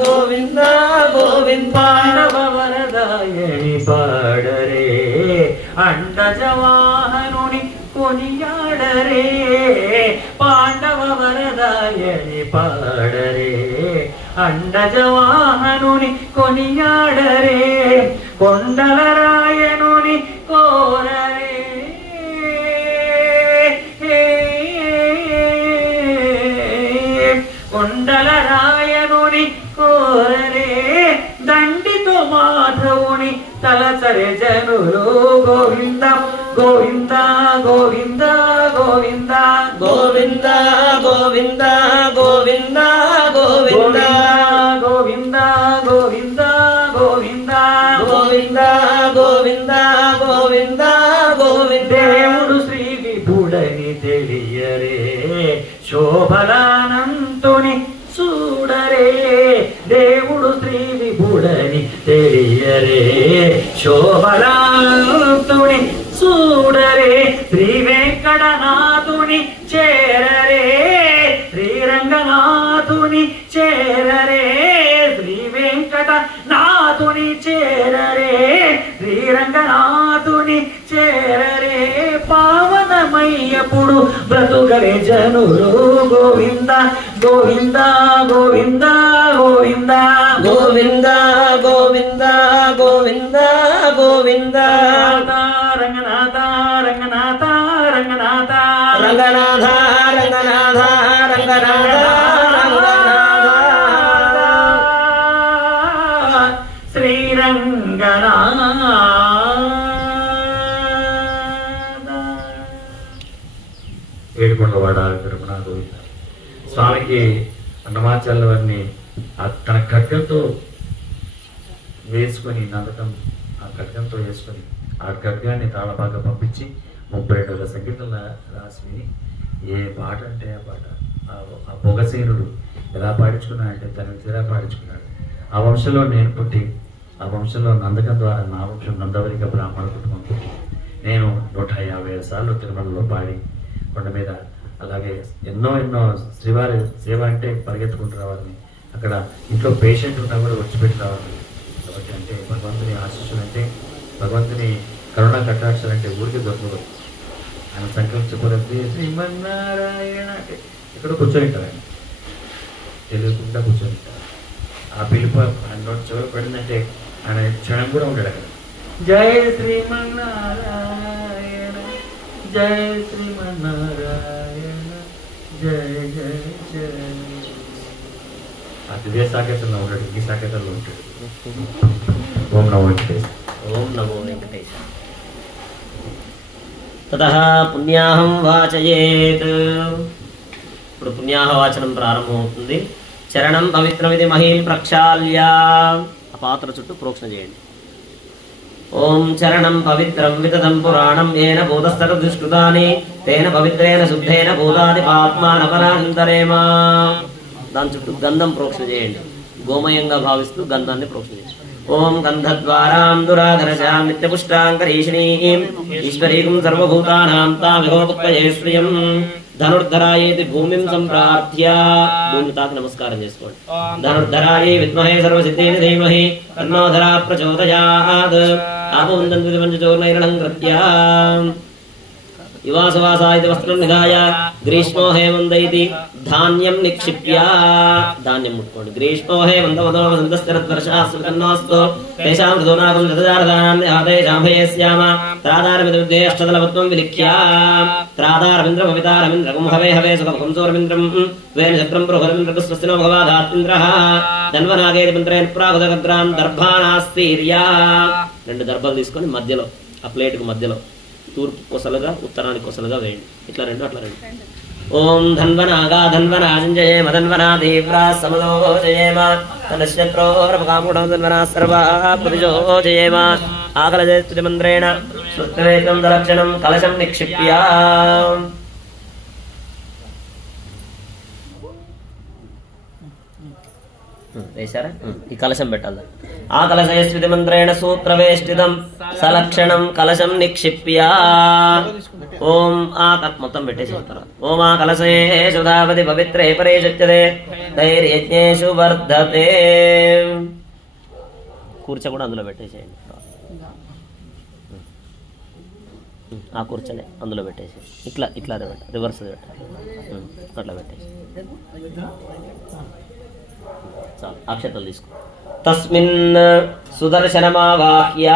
గోవింద గోవింద పాండవ వరదాయని పాడరే అండజవాహనుని కొనియాడరే పాండవ వరదాయని పాడరే అండజవాహనుని కొనియాడరే కొండల రాయనుని కోరరే కొండల రాయనుని కోరరే దండితో మాధవుని తలచరే జనులు గోవింద గోవింద గోవింద గోవింద గోవింద గోవింద గోవింద గోవింద గోవింద గోవింద గోవింద గోవింద గోవింద గోవింద గోవింద దేవుడు శ్రీ విభుడని తెలియరే శోభలానంతుని చూడరే దేవుడు శ్రీ విభుడని తెలియరే శోభలానంతుని చూడరే శ్రీ వెంకటనాథుని చేరరే శ్రీరంగనాథుని చేరరే శ్రీ వెంకటనాథుని చేరరే శ్రీరంగనాథుని చేరరే పావనమయ్యప్పుడు బ్రతుకరే జనులు గోవింద గోవింద గోవింద గోవింద గోవింద గోవింద గోవింద గోవింద రంగనాథ రంగనాథ రంగనాథ రంగనాథ రంగనాథ రంగనాథ శ్రీరంగనాథ ఏడుకొండవాడ తిరుమల గోవింద స్వామికి అన్నమాచార్యుల వారిని తన ఖడ్గంతో వేసుకొని నలకం ఆ ఖడ్గంతో వేసుకొని ఆ ఖడ్గాన్ని తాళబాగా పంపించి 32 సంగీతం రాసి ఏ పాట అంటే ఆ పాట ఆ పొగసేనుడు ఎలా పాడించుకున్నాడంటే తను ఎలా పాడించుకున్నాడు. ఆ వంశంలో నేను పుట్టి ఆ వంశంలో నందకం ద్వారా నా వంశం నందవరిక బ్రాహ్మణ కుటుంబం నేను 150 సార్లు తిరుమలలో పాడి కొండ మీద అలాగే ఎన్నో శ్రీవారి సేవ అంటే పరిగెత్తుకుంటూ రావాలని అక్కడ ఇంట్లో పేషెంట్ ఉన్నా కూడా వచ్చిపెట్టి రావాలి. కాబట్టి అంటే భగవంతుని ఆశీస్సులు అంటే భగవంతుని కరుణా కటాక్షలు అంటే ఊరికి దొరకదు. ఆయన సంకల్పించబోతే శ్రీమన్నారాయణ అంటే ఇక్కడ కూర్చొని ఉంటారు. ఆయన తెలియకుండా కూర్చొని ఉంటారు. ఆ పిలుపు ఆయన నోటి చివరి పడిందంటే ఆయన క్షణం కూడా ఉంటాడు అక్కడ. జయ శ్రీమన్నారాయణ జయ శ్రీమన్నారాయణ జయ జయ జయ. ఆ దివ్య సాకేతంలో ఉంటాడు, ఈ సాకేతంలో ఉంటాడు. ఓం నమో వెంకటేశ. ఓం నమో వెంకటేశ. తతః పుణ్యాహం వాచయేత్. ఇప్పుడు పుణ్యాహ వాచనం ప్రారంభమవుతుంది. చరణం పవిత్రమిది మహీం ప్రక్షాళ్య. ఆ పాత్ర చుట్టూ ప్రోక్షణ చేయండి. ఓం చరణం పవిత్రం వితతం పురాణం ఏన భూతస్తరదుష్కృతాని తేన పవిత్రేణ శుద్ధేన భూతాది పాత్మానపరాంతరేమ. దాని చుట్టూ గంధం ప్రోక్షణ చేయండి. గోమయంగా భావిస్తూ గంధాన్ని ప్రోక్షణ చేయండి. ఓం గంధద్వారాం దురాధరశాం నిత్యపుష్టాంకరీషిణీం ఈశ్వరీకం సర్వభూతానాం తామిహోపక్వయే శ్రియం ధనుర్ధరాయేతి భూమిం సంప్రార్థ్య. భూమిని తాకి నమస్కారం చేసుకోండి. ధనుర్ధరాయే విద్మహే సర్వసిద్ధేన ధీమహి తన్నో ధరా ప్రచోదయాత్. ఆపవందంతి పంచచూర్ణైరణం కృత్య యువాసవాసాయ వస్త్రం నిధాయ గ్రీష్మో హేమంత ఇది ధాన్యం నిక్షిప్య. ధాన్యం ముట్టుకోండి. గ్రీష్మో హేమంతమదో వసంతశ్చరద్వర్షాస్వన్నోస్తు తేషాం ఋతూనాగం శతదారదాన్యాదేశాభయేస్యామ త్రాదారమిద్రుద్దే అష్టదలవత్వం విలిఖ్య త్రాదారమింద్రమవితారమింద్రకం హవే హవే సుఖం సూరమింద్రం వేణ చక్రం పురుహరమింద్రకు స్వస్తినో భగవాదాత్మింద్రః ధన్వనాగేతి మంత్రేణ ప్రాగుదగ్రాం దర్భానాస్తీర్యా. 2 దర్భలు తీసుకొని మధ్యలో ఆ ప్లేట్కు మధ్యలో తూర్పు కొసలుగా ఉత్తరానికి కొసలుగా వేయండి. ఇట్లా 2 అట్లా 2. ఓం ధన్వనాగా ధన్వనాజయేమ ధన్వనా తీవ్రా సమలోజయేమ తనశ్చత్రోరపకాముడం ధన్వనా సర్వా ప్రతిజోజయేమ. ఆకలజయస్తుతి మంత్రేణ శుద్ధవేదం దలక్షణం కలశం నిక్షిప్య. వేశారా? ఈ కలశం పెట్టాలి. ఆ కలశయస్వితి మంత్రేణ సూత్రవేష్టితం సలక్షణం కలశం నిక్షిప్య. ఓం ఆ మొత్తం పెట్టేసేస్తారు. ఓం ఆ కలశేషు ధావతి పవిత్రే పరే శక్యతే ధైర్యజ్ఞేషు వర్ధతే. కూర్చ కూడా అందులో పెట్టేసేయండి. ఆ కూర్చలే అందులో పెట్టేసి ఇట్లా ఇట్లా రివర్స్ అట్లా పెట్టేసి చాలు. అక్షతలు తీసుకో. తస్మిన్ సుదర్శనమావాహ్య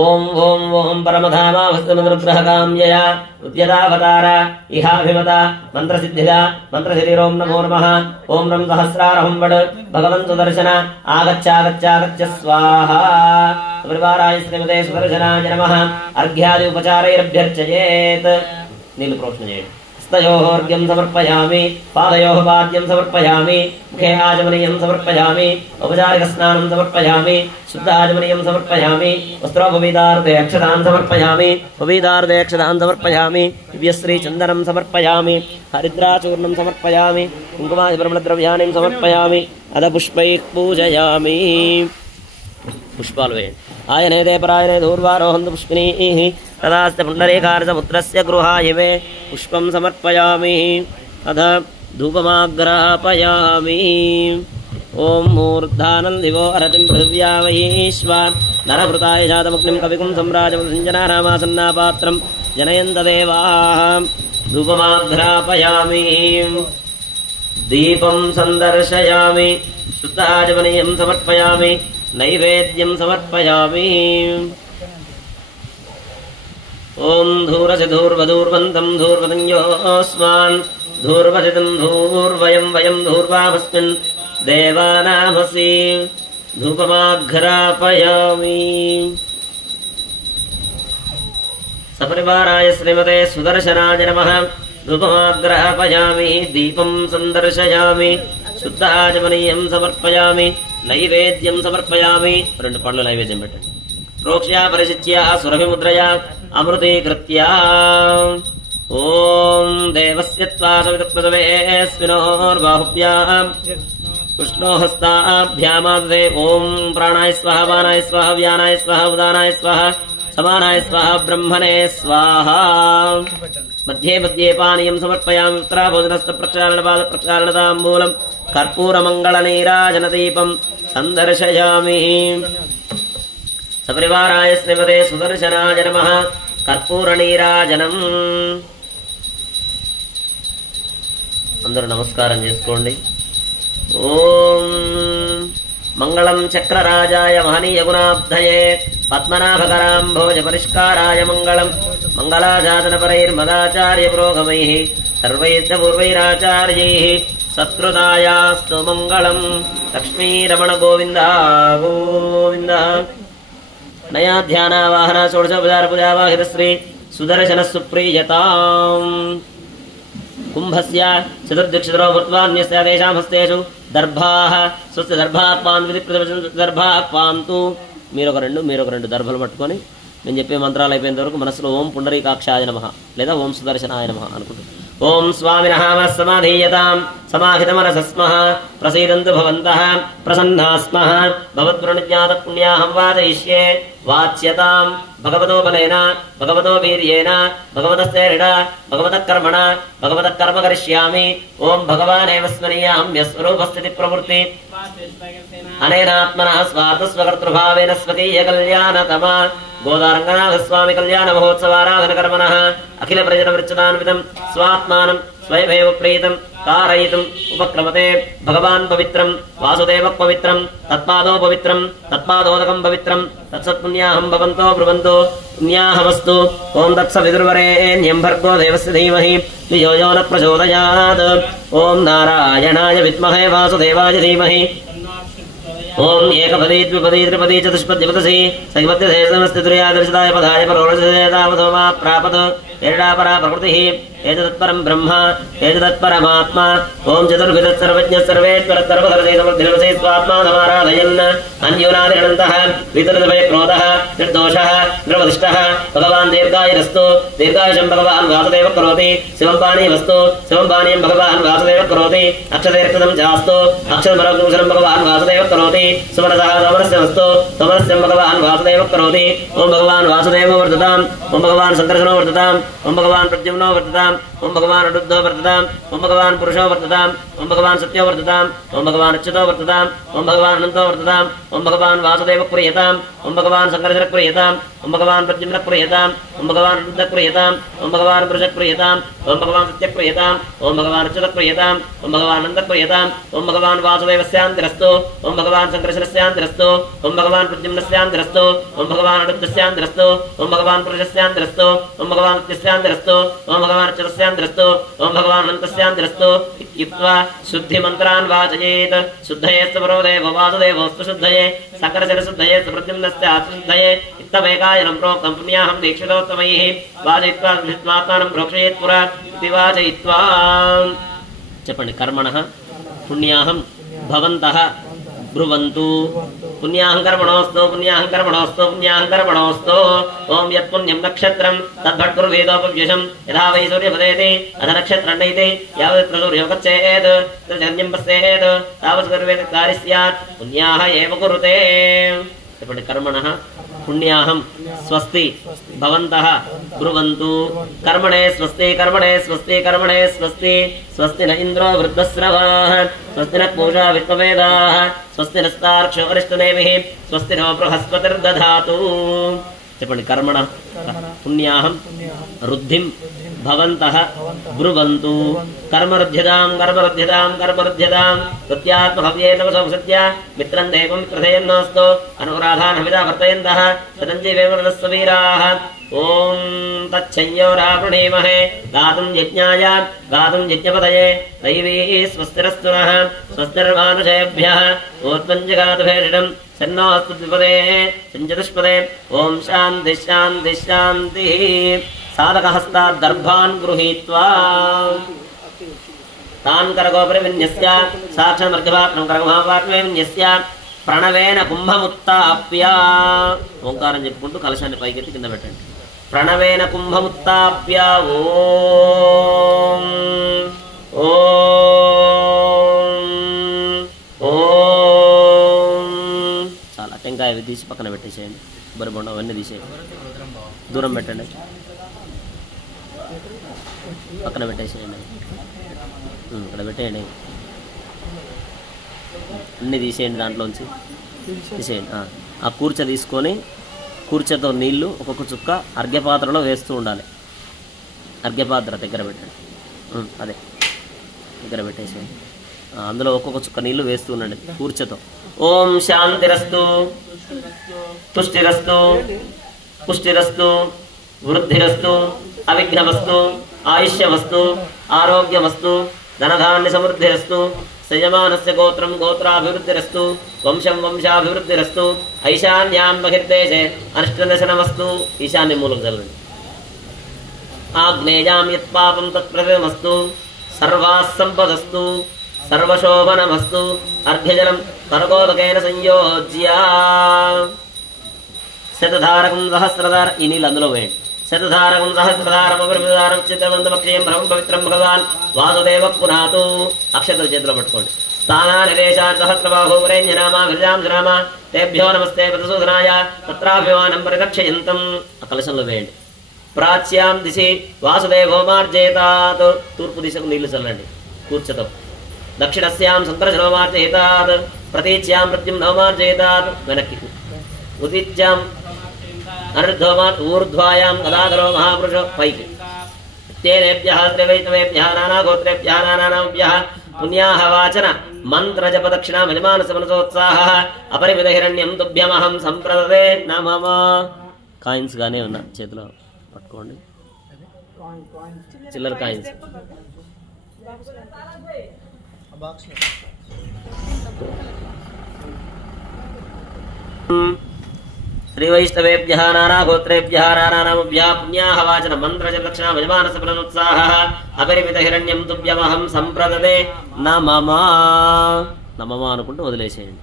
ఓం ఓం ఓం పరమధామావస్తమనుగ్రహకామ్యయ ఉద్యదావతార ఇహాభిమత మంత్రసిద్ధిద మంత్రశరీరోం నమో నమః. ఓం రం సహస్రారహం వడ్ భగవన్ సుదర్శన ఆగచ్చాగచ్చాగచ్చ స్వాహా. పరివారాయ శ్రీమతే సుదర్శనాయ నమః. అర్ఘ్యాది ఉపచారైరభ్యర్చయేత్. నీళ్ళు ప్రోక్షణ చేయండి. స్తయోర్ఘ్యం సమర్పయామి పాదయోః పాద్యం సమర్పయామి ముఖే ఆచమనీయం సమర్పయామి ఔపచారిక స్నానం సమర్పయామి శుద్ధాచమనీయం సమర్పయామి వస్త్రోపవీతార్ధే అక్షతాన్ సమర్పయామి ఉపవీతార్ధే అక్షతాన్ సమర్పయామి దివ్యశ్రీ చందనం సమర్పయామి హరిద్రాచూర్ణం సమర్పయామి కుంకుమాది పరిమళద్రవ్యాన్ని సమర్పయామి అద పుష్పైః పూజయామి. పుష్పాలు వేయండి. ఆయనేదే పరాయనే దూర్వారోహంతు పుష్పిణీః తదాస్త పుండరీకార్ధపుత్రస్య గృహాయ మే పుష్పం సమర్పయామి. అథ ధూపమాగ్రాపయామి. ఓం మూర్ధానం దివో అరతిం పృథివ్యా వైశ్వా నరభృతాయ జాతముగ్నిం కవికుం సంరాజమసంజనానామాసన్నాపాత్రం జనయంత దేవాః. ధూపమాగ్రాపయామి. దీపం సందర్శయామి. శుద్ధాచమనీయం సమర్పయామి. నైవేద్యం సమర్పయామి. ఓం ధూరసి ధూర్వధూర్వంతం ధూర్వదంయోస్మాన్ ధూర్వసితం ధూర్వయం వయం ధూర్వామస్మిన్ దేవానామసి. ధూపమాఘ్రాపయామి. సపరివారాయ శ్రీమతే సుదర్శనాయ నమః. ధూపమాగ్రాపయామి. దీపం సందర్శయామి. శుద్ధాచమనీయం సమర్పయామి. నైవేద్యం సమర్పయామి. 2 పళ్ళు నైవేద్యం పెట్టండి. ప్రోక్ష్య పరిశిచ్య సురభిముద్రయ అమృతీకృత్య. ఓం దేవస్య త్వాసవితప్రసవేస్మినోర్బాహుభ్యాం కృష్ణోహస్తాభ్యామాదే. ఓం ప్రాణాయ స్వాహ వానాయ స్వాహ వ్యానాయ స్వాహ ఉదానాయ స్వాహ సమానాయ స్వాహ బ్రహ్మణే స్వాహ. మధ్యే మధ్యే పానీయం సమర్పయామి. ఉత్తరాభోజనస్థ ప్రక్షాళన పాద ప్రక్షాళన తాంబూలం కర్పూర మంగళ నీరాజన దీపం సందర్శయామి. సపరివారాయ శ్రీమతే సుదర్శనాయ నమః. కర్పూర నీరాజనం. అందరూ నమస్కారం చేసుకోండి. ఓం మంగళం చక్రరాజాయ మహనీయ గుణాబ్ధయే పద్మనాభకరాంభోజ పరిష్కారాయ మంగళం. మంగళాశాసన పరైర్మదాచార్య పురోగమైః సర్వైశ్చ పూర్వైరాచార్యైః సత్కృతాయాస్తు మంగళం. లక్ష్మీరమణ గోవింద గోవింద. నయాధ్యానావాహన షోడశోపచార పూజావాహిత శ్రీ సుదర్శన సుప్రీయతాం. కుంభస్య చతుర్దిక్షితరో వృత్వాన్యస్య తేషాం హస్తేషు దర్భాః స్వస్య దర్భాత్వాన్ దర్భాత్వాంతు. మీరు ఒక 2 దర్భలు పట్టుకొని నేను చెప్పే మంత్రాలు అయిపోయేంత వరకు మనసులో ఓం పుండరీకాక్షాయ నమః లేదా ఓం సుదర్శనాయ నమః అనుకుంటుంది. ఓం స్వామినః సమాధీయతాం సమాహితమరసస్మః ప్రసీదంతు భవంతః ప్రసన్నాస్మః భవద్వృణజ్ఞాత పుణ్యాహం వాచయిష్యే వాచ్యతాం భగవతోబలేన భగవతో వీర్యేణ భగవతస్తేరిణ భగవతః కర్మణ భగవతః కర్మ కరిష్యామి. ఓం భగవానేవ స్మరీయాం యస్వరూపస్థితి ప్రవృత్తి అనేనాత్మనః స్వార్థస్వకర్తృభావేన స్వకీయ కళ్యాణతమ. గోదారంగనాథస్వామి కళ్యాణ మహోత్సవారాధన కర్మణః అఖిల ప్రజల వృచ్చదాన్వితం స్వాత్మానం స్వయమేవ ప్రీతం कारयितुम् उपक्रमते भगवान् पवित्रं वासुदेवः पवित्रं तत्पादो पवित्रं तत्पादोदकं पवित्रं तत्सत्पुण्याहं भवन्तो ब्रुवन्तो पुण्याहमस्तु। ओं तत्सविदुर्वरेण्यं भर्गो देवस्य धीमहि धियो यो न प्रचोदयात्। ओं नारायणाय विद्महे वासुदेवाय धीमहि। ओं एकपदी द्विपदी त्रिपदी चतुष्पद्यपदसी सैवत्यधेसमस्ति तुर्यादर्शदाय पदाय परोरजयतावधोमा प्रापत् एडापरा प्रकृतिः एतत्परं ब्रह्म एतत्परमात्मा। ओं चतुर्विधः सर्वज्ञः सर्वेश्वरः सर्वधर्मसे समर्थिनमसे स्वात्मानमाराधयन् अन्योनादिगणन्तः वितरद्वय क्रोधः निर्दोषः निर्वदिष्टः भगवान् दीर्घायुरस्तु। दीर्घायुषं भगवान् वासुदेवः करोति। शिवं पाणिवस्तु शिवं पाणिं भगवान् वासुदेवः करोति। अक्षतेर्कृतं चास्तु अक्षरमरकुशलं भगवान् वासुदेवः करोति। सुमनसः सोमरस्यमस्तु सोमरस्यं भगवान् वासुदेवः करोति। ओं भगवान् वासुदेवो वर्धताम्। ओं भगवान् सङ्कर्षणो वर्धताम्। ఓం భగవాన్ ప్రద్యుమ్నో వర్ధతాం ఓం భగవాన్ అడుద్ధో వర్ధతాం ఓం భగవాన్ పురుషో వర్ధతాం ఓం భగవాన్ సత్యో వర్ధతాం ఓం భగవాన్ అచ్యుతో వర్ధతాం ఓం భగవాన్ అనంతో వర్ధతాం ఓం భగవాన్ వాసుదేవ ప్రియతాం ఓం భగవాన్ సంకర్షణ ప్రియతాం ఓం భగవాన్ ప్రద్యుమ్న ప్రియతాం ఓం భగవాన్ అడుద్ధ ప్రియతాం ఓం భగవాన్ పురుష ప్రియతాం ఓం భగవాన్ సత్య ప్రియతాం ఓం భగవాన్ అచ్యుత ప్రియతాం ఓం భగవాన్ అనంత ప్రియతాం ఓం భగవాన్ వాసుదేవస్యాంతిరస్తు ఓం భగవాన్ సంకర్షణస్యాంతిరస్తు ఓం భగవాన్ ప్రద్యుమ్నస్యాంతిరస్తు ఓం భగవాన్ అడుద్ధస్యాంతిరస్తు ఓం భగవాన్ పురుషస్యాంతిరస్తు ఓం భగవాన్ సత్యస్యాంతిరస్తు ఓం భగవాన్ అచ్యుతస్యాంతిరస్తు ఓం భగవాన్ అనంతస్యాంతిరస్తు ఇత్యుక్త్వా శుద్ధి మంత్రాన్ వాచయేత్ శుద్ధయే సర్వదేవ వాసుదేవోస్తు శుద్ధయే సంకర్షణ శుద్ధయే ప్రద్యుమ్నస్యాస్తు శుద్ధయే ఇత్తమేకాయనం ప్రోక్తం పుణ్యాహం దీక్షితోత్తమైః వాచయిత్వా విష్ణుమాత్మానం ప్రోక్షయేత్ పురా ఇతి వాచయిత్వా. చెప్పండి. కర్మణః పుణ్యాహం భవంతః బ్రువంతు పుణ్యాహం కర్మణోస్తు పుణ్యాహం కర్మణోస్తు పుణ్యాహం కర్మణోస్తు. ఓం యత్ పుణ్యం నక్షత్రం తద్భట్కుర్వేదోపవ్యశం యథా వై సూర్యపదేతి అథ నక్షత్రం నైతి యావత్ సూర్యోగచ్చేత్ తజ్జన్యం పశ్యేత్ తావత్ సర్వేద కార్య స్యాత్ పుణ్యాహ ఏవ కురుతే. చెప్పండి. కర్మణః పుణ్యాహం స్వస్తి భవంతః బ్రువంతు కర్మణే స్వస్తి కర్మణే స్వస్తి కర్మణే స్వస్తి. స్వస్తి న ఇంద్రో వృద్ధశ్రవాః స్వస్తి న పూషా విశ్వవేదాః స్వస్తి నస్తార్క్ష్యో అరిష్టనేమిః స్వస్తి నో బృహస్పతిర్దధాతు. చెప్పండి. కర్మణ పుణ్యాహం రుద్ధిం భవంతః బ్రువంతు కర్మరుధ్యతాం కర్మరుధ్యతాం కర్మరుధ్యతాం ప్రత్యాత్మహవ్యేన సంసత్య మిత్రం దేవం మిత్రధేయన్నోస్తు అనురాధాన్ హవిదా వర్తయంతః సతంజీవేమనస్సు వీరాః. ఓం తచ్చంయోరావృణీమహే గాతుం యజ్ఞాయ గాతుం యజ్ఞపదయే దైవీ స్వస్తిరస్తు నః స్వస్తిర్మానుషేభ్యః ఊర్ధ్వం జగాతు భేషజం సన్నోస్తు ద్విపదే సంచతుష్పదే. ఓం శాంతి శాంతి శాంతి. సాధకహస్తాద్ దర్భాన్ గృహీత్వా తాన్ కరగోపరి విన్యస్య సాక్షామర్ఘపాత్రం కరగమహాపాత్మే విన్యస్య ప్రణవేన కుంభముత్తాప్య. ఓంకారం చెప్పుకుంటూ కలశాన్ని పైకెత్తి కింద పెట్టండి. ప్రణవేన కుంభముత్తాప్య. ఓం ఓం ఓం. చాలా టెంకాయ అవి తీసి పక్కన పెట్టేసేయండి. బొరబొండం అవన్నీ తీసేయండి. దూరం పెట్టండి. పక్కన పెట్టేసేయండి. ఇక్కడ పెట్టేయండి. అన్నీ తీసేయండి. దాంట్లోంచి తీసేయండి. ఆ కూర్చ తీసుకొని కూర్చతో నీళ్లు ఒక్కొక్క చుక్క అర్ఘ్యపాత్రలో వేస్తూ ఉండాలి. అర్ఘ్యపాత్ర దగ్గర పెట్టండి. అదే దగ్గర పెట్టేసేయండి. అందులో ఒక్కొక్క చుక్క నీళ్లు వేస్తూ ఉండండి కూర్చతో. ఓం శాంతిరస్తు తుష్టిరస్తు పుష్టిరస్తు వృద్ధిరస్తు అవిఘ్నమస్తు ఆయుష్యమస్తు ఆరోగ్యమస్తు ధనధాన్య సమృద్ధిరస్తు సయమానస్య గోత్రం గోత్రాభివృద్ధిరస్తు వంశం వంశాభివృద్ధిరస్తు ఐశాన్యాం బహిర్దేశే అనిష్టదశనమస్తు. ఈశాన్య మూలం చదవండి. ఆగ్నేయాం యత్పాపం తత్ప్రతిమస్తు సర్వాః సంపదస్తు సర్వశోభనమస్తు. అర్ఘ్యజలం కరగోదకేన సంయోజ్య శతధారకం సహస్రధార. ఈ నీళ్ళు అందులో వేయండి. శతధారకం సహస్రధారం అభిర్ధారం చిత్రవంతమక్షయం బ్రహ్మ పవిత్రం భగవాన్ వాసుదేవ పునాతు. అక్షతలు చేతిలో పట్టుకోండి. స్థానాని దేశాన్ సహస్రబాహువరేణ్యనామా విరజాంజనామా తేభ్యో నమస్తే ప్రతిశోధనాయ తత్రాభిమానం పరిరక్షయంతం. ఆ కలశంలో వేయండి. ప్రాచ్యాం దిశి వాసుదేవో మార్జేతాత్. తూర్పు దిశకు నీళ్లు చల్లండి కూర్చతో. దక్షిణస్యాం సంకర్షణో మార్జేతాత్. ప్రతీచ్యాం ప్రత్యుమ్నో మార్జేతాత్. వెనక్కి. ఉదిత్యాం అనిర్ధోమాత్. ఊర్ధ్వాయాం గదాధరో మహాపురుషో. పైకి. తేనేభ్యః త్రివైష్ణవేభ్యః నానాగోత్రేభ్యః నానానామభ్యః పుణ్యాహ వాచన మంత్ర జప దక్షిణా మలిమానస మనసోత్సాహః అపరిమిత హిరణ్యం తుభ్యమహం సంప్రదదే నమః. కాయిన్స్ గానే ఉన్నా చేతిలో పట్టుకోండి. చిల్లర కాయిన్స్. శ్రీవైష్ణవేభ్యః నానాగోత్రేభ్యః నానానామభ్యః పుణ్యాహ వాచన మంత్ర జప దక్షిణా యజమానస ఫలనోత్సాహః అపరిమిత హిరణ్యం తుభ్యమహం సంప్రదదే నమః. నమః అనుకుంటూ వదిలేసేయండి.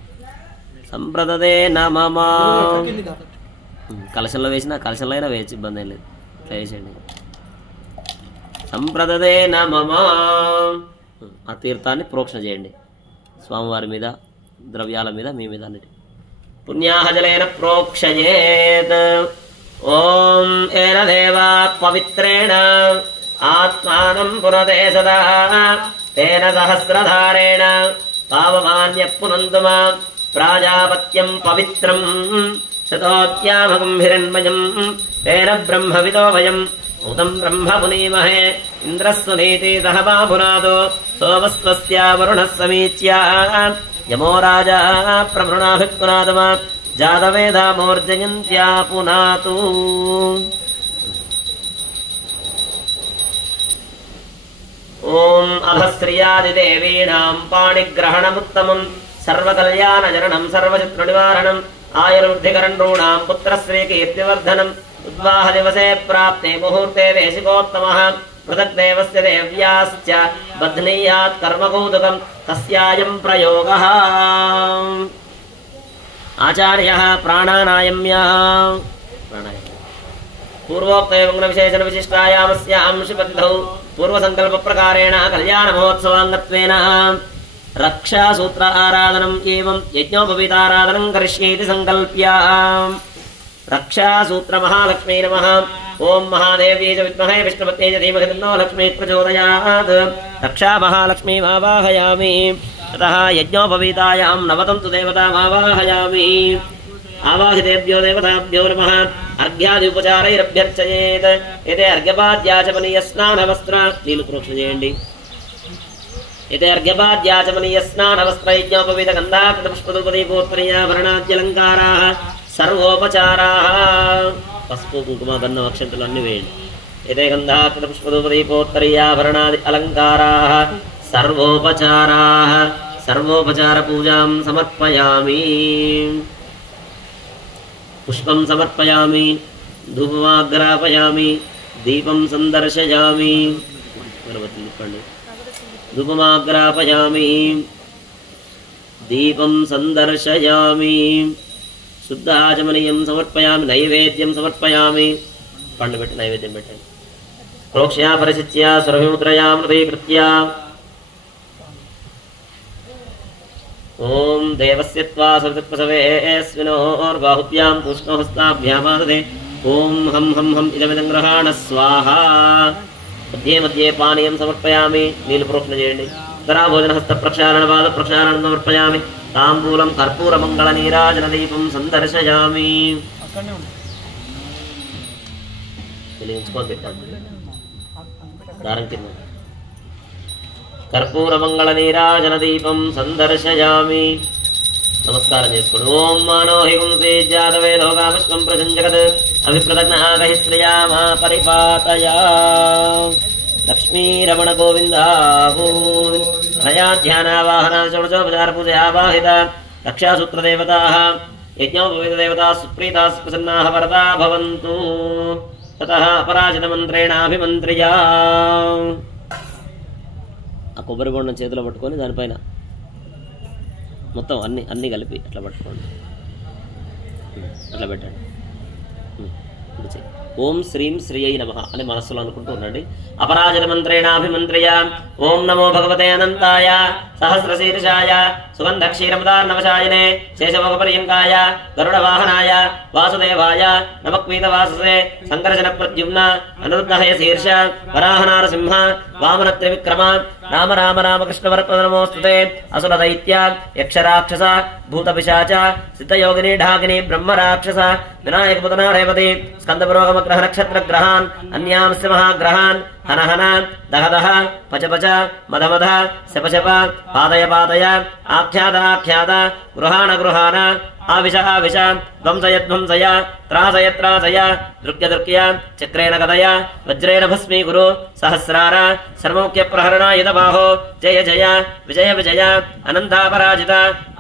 సంప్రదదే నమః. కలశంలో వేసినా కలశంలో అయినా వేయచ్చు, ఇబ్బంది ఏం లేదు. ఇట్లా వేసేయండి. సంప్రదదే నమః. ఆ తీర్థాన్ని ప్రోక్షణ చేయండి స్వామివారి మీద, ద్రవ్యాల మీద, మీ మీద అన్నిటి. పుణ్యాహ జలేన ప్రోక్షయేత్. ఓం ఏన దేవాత్ పవిత్రేణ ఆత్మానం పునదే సదా తేన సహస్రధారేణ పావమాన్య పునంతు మాం ప్రాజాపత్యం పవిత్రం శతోత్యామకం హిరణ్మయం తేన బ్రహ్మవిదో వయం ఉతం బ్రహ్మ పునీమహే ఇంద్రస్సు నీతి సహ బాభునాదో సోమస్వస్య వరుణః సమీచ్య యమో రాజా ప్రవృణాభిపునాదమా జాతవేదామోర్జయంత్యా పునాతు. ఓం అధశ్రియాదిదేవీనాం పాణిగ్రహణముత్తమం సర్వకల్యాణజననం సర్వశత్రునివారణం ఆయుర్వృద్ధికరణ్యూణాం పుత్రశ్రీకీర్తివర్ధనం ఉద్వాహ దివసే ప్రాప్తే ముహూర్తే దేశికోత్తమః పృథగ్దేవస్య దేవ్యాశ్చ బధ్నీయాత్ కర్మకౌతుకం తస్యాయం ప్రయోగః. ఆచార్యః ప్రాణానాయమ్యః పూర్వోక్తవిశేషణ విశిష్టాయామస్యాం శుభతిథౌ పూర్వసంకల్ప ప్రకారేణ కళ్యాణ మహోత్సవాంగత్వేన రక్షాసూత్ర ఆరాధనం ఏవం యజ్ఞోపవీతారాధనం కరిష్యేతి సంకల్ప్య రక్షాసూత్ర మహాలక్ష్మీ నమః. ఓం మహాదేవ్యై చ విద్మహే విష్ణుపత్న్యై చ ధీమహి తన్నో లక్ష్మీ ప్రచోదయాత్. రక్షా మహాలక్ష్మీ ఆవాహయామి. తతః యజ్ఞోపవీతాయాం నవతంతు దేవతామావాహయామి. ఆవాహితేభ్యో దేవతాభ్యో నమః. అర్ఘ్యాది ఉపచారైరభ్యర్చయేత్. ఏతే అర్ఘ్యపాద్యాచమనీయ స్నానవస్త్ర నీళ్ళు ప్రోక్షణ చేయండి. ఏతే అర్ఘ్యపాద్యాచమనీయ స్నానవస్త్ర యజ్ఞోపవీత గంధాకృత పుష్పదూపదీపోత్తరీయాభరణాద్యలంకారాः సర్వోపచారాः. పసుపు కుంకుమ గంధం అక్షంతలు అన్ని వేయండి. ఏతే గంధాకృత పుష్పదూపదీపోత్తరీయాభరణాది అలంకారాः సర్వోపచారాः. సర్వోపచార పూజాం సమర్పయామి. పుష్పం సమర్పయామి, ధూపమాగ్రాపయామి, దీపం సందర్శయామి. ధూపమాగ్రాపయామి, దీపం సందర్శయామి. శుద్ధాచమనీయం సమర్పయామి, నైవేద్యం సమర్పయామి. పండు పెట్టి నైవేద్యం పెట్టండి. ప్రోక్ష్యా పరిశిచ్య స్వరవిముద్రయా మృదీకృత్య. ఓం దేవస్య త్వా సవితృప్రసవేస్మినోర్బాహుభ్యాం పూష్ణోహస్తాభ్యామాదదే. ఓం హం హం హం ఇదమిదం గ్రహాణ స్వాహా. మధ్యే మధ్యే పానీయం సమర్పయామి. నీళ్ళు ప్రోక్షణ చేయండి. ఉత్తరాభోజన హస్త ప్రక్షాళన పాద ప్రక్షాళనం సమర్పయామి. తాంబూలం కర్పూర మంగళ నీరాజన దీపం సందర్శయామి. దారం కింద కర్పూర మంగళ నీరాజన దీపం సందర్శయామి. నమస్కారం చేసుకోండి. ఓం మానో హిగుంసే జాతవే లోకావిశ్వం ప్రసంజగత్ అభిప్రదగ్నహాగహి శ్రియామా పరిపాతయా. లక్ష్మీరమణ గోవిందాయాధ్యానావాహన షోడశోపచార పూజయావాహిత. రక్షాసూత్రదేవతాః యజ్ఞోపవేతదేవతాः సుప్రీతాः ప్రసన్నాः వరదా భవంతు. తతః అపరాజితమంత్రేణాభిమంత్ర్యా. ఆ కొబ్బరి బొండం చేతిలో పట్టుకొని దానిపైన మొత్తం అన్నీ కలిపి అట్లా పట్టుకోండి. అట్లా పెట్టండి. ఓం శ్రీం శ్రీయై నమః అని మనస్సులో అనుకుంటూ ఉండండి. అపరాజిత మంత్రేణాభిమంత్రయ. ఓం నమో భగవతే అనంతాయ సహస్రశీర్షాయ సుగంధ క్షీరముదార్ణవశాయనే శేషభోగపర్యంకాయ గరుడవాహనాయ వాసుదేవాయ నమక్వీతవాససే సంకర్షణ ప్రద్యుమ్న అనిరుద్ధహయ శీర్ష వరాహనారసింహ వామన త్రివిక్రమ రామ రామ రామకృష్ణ వరప్రద నమోస్తుతే. అసుర దైత్య యక్షరాక్షస భూతపిశాచ సిద్ధయోగిని ఢాకిని బ్రహ్మరాక్షస వినాయక పుతనా రేవతి స్కందపురోగమగ్రహ నక్షత్ర గ్రహాన్ అన్యాంస్య మహాగ్రహాన్ హన హన దహ దహ పచ పచ మద మద శప శప పాదయ పాదయ ఆఖ్యాత ఆఖ్యాత గృహాణ గృహాణ ఆవిష ఆవిష ధ్వంసయ ధ్వంసయ త్రాసయ త్రాసయ దృగ్య దృగ్య చక్రేణ కదయ వజ్రేణ భస్మీకురు సహస్రార సర్వముఖ్య ప్రహరణ యదబాహో జయ జయ విజయ విజయ అనంతాపరాజిత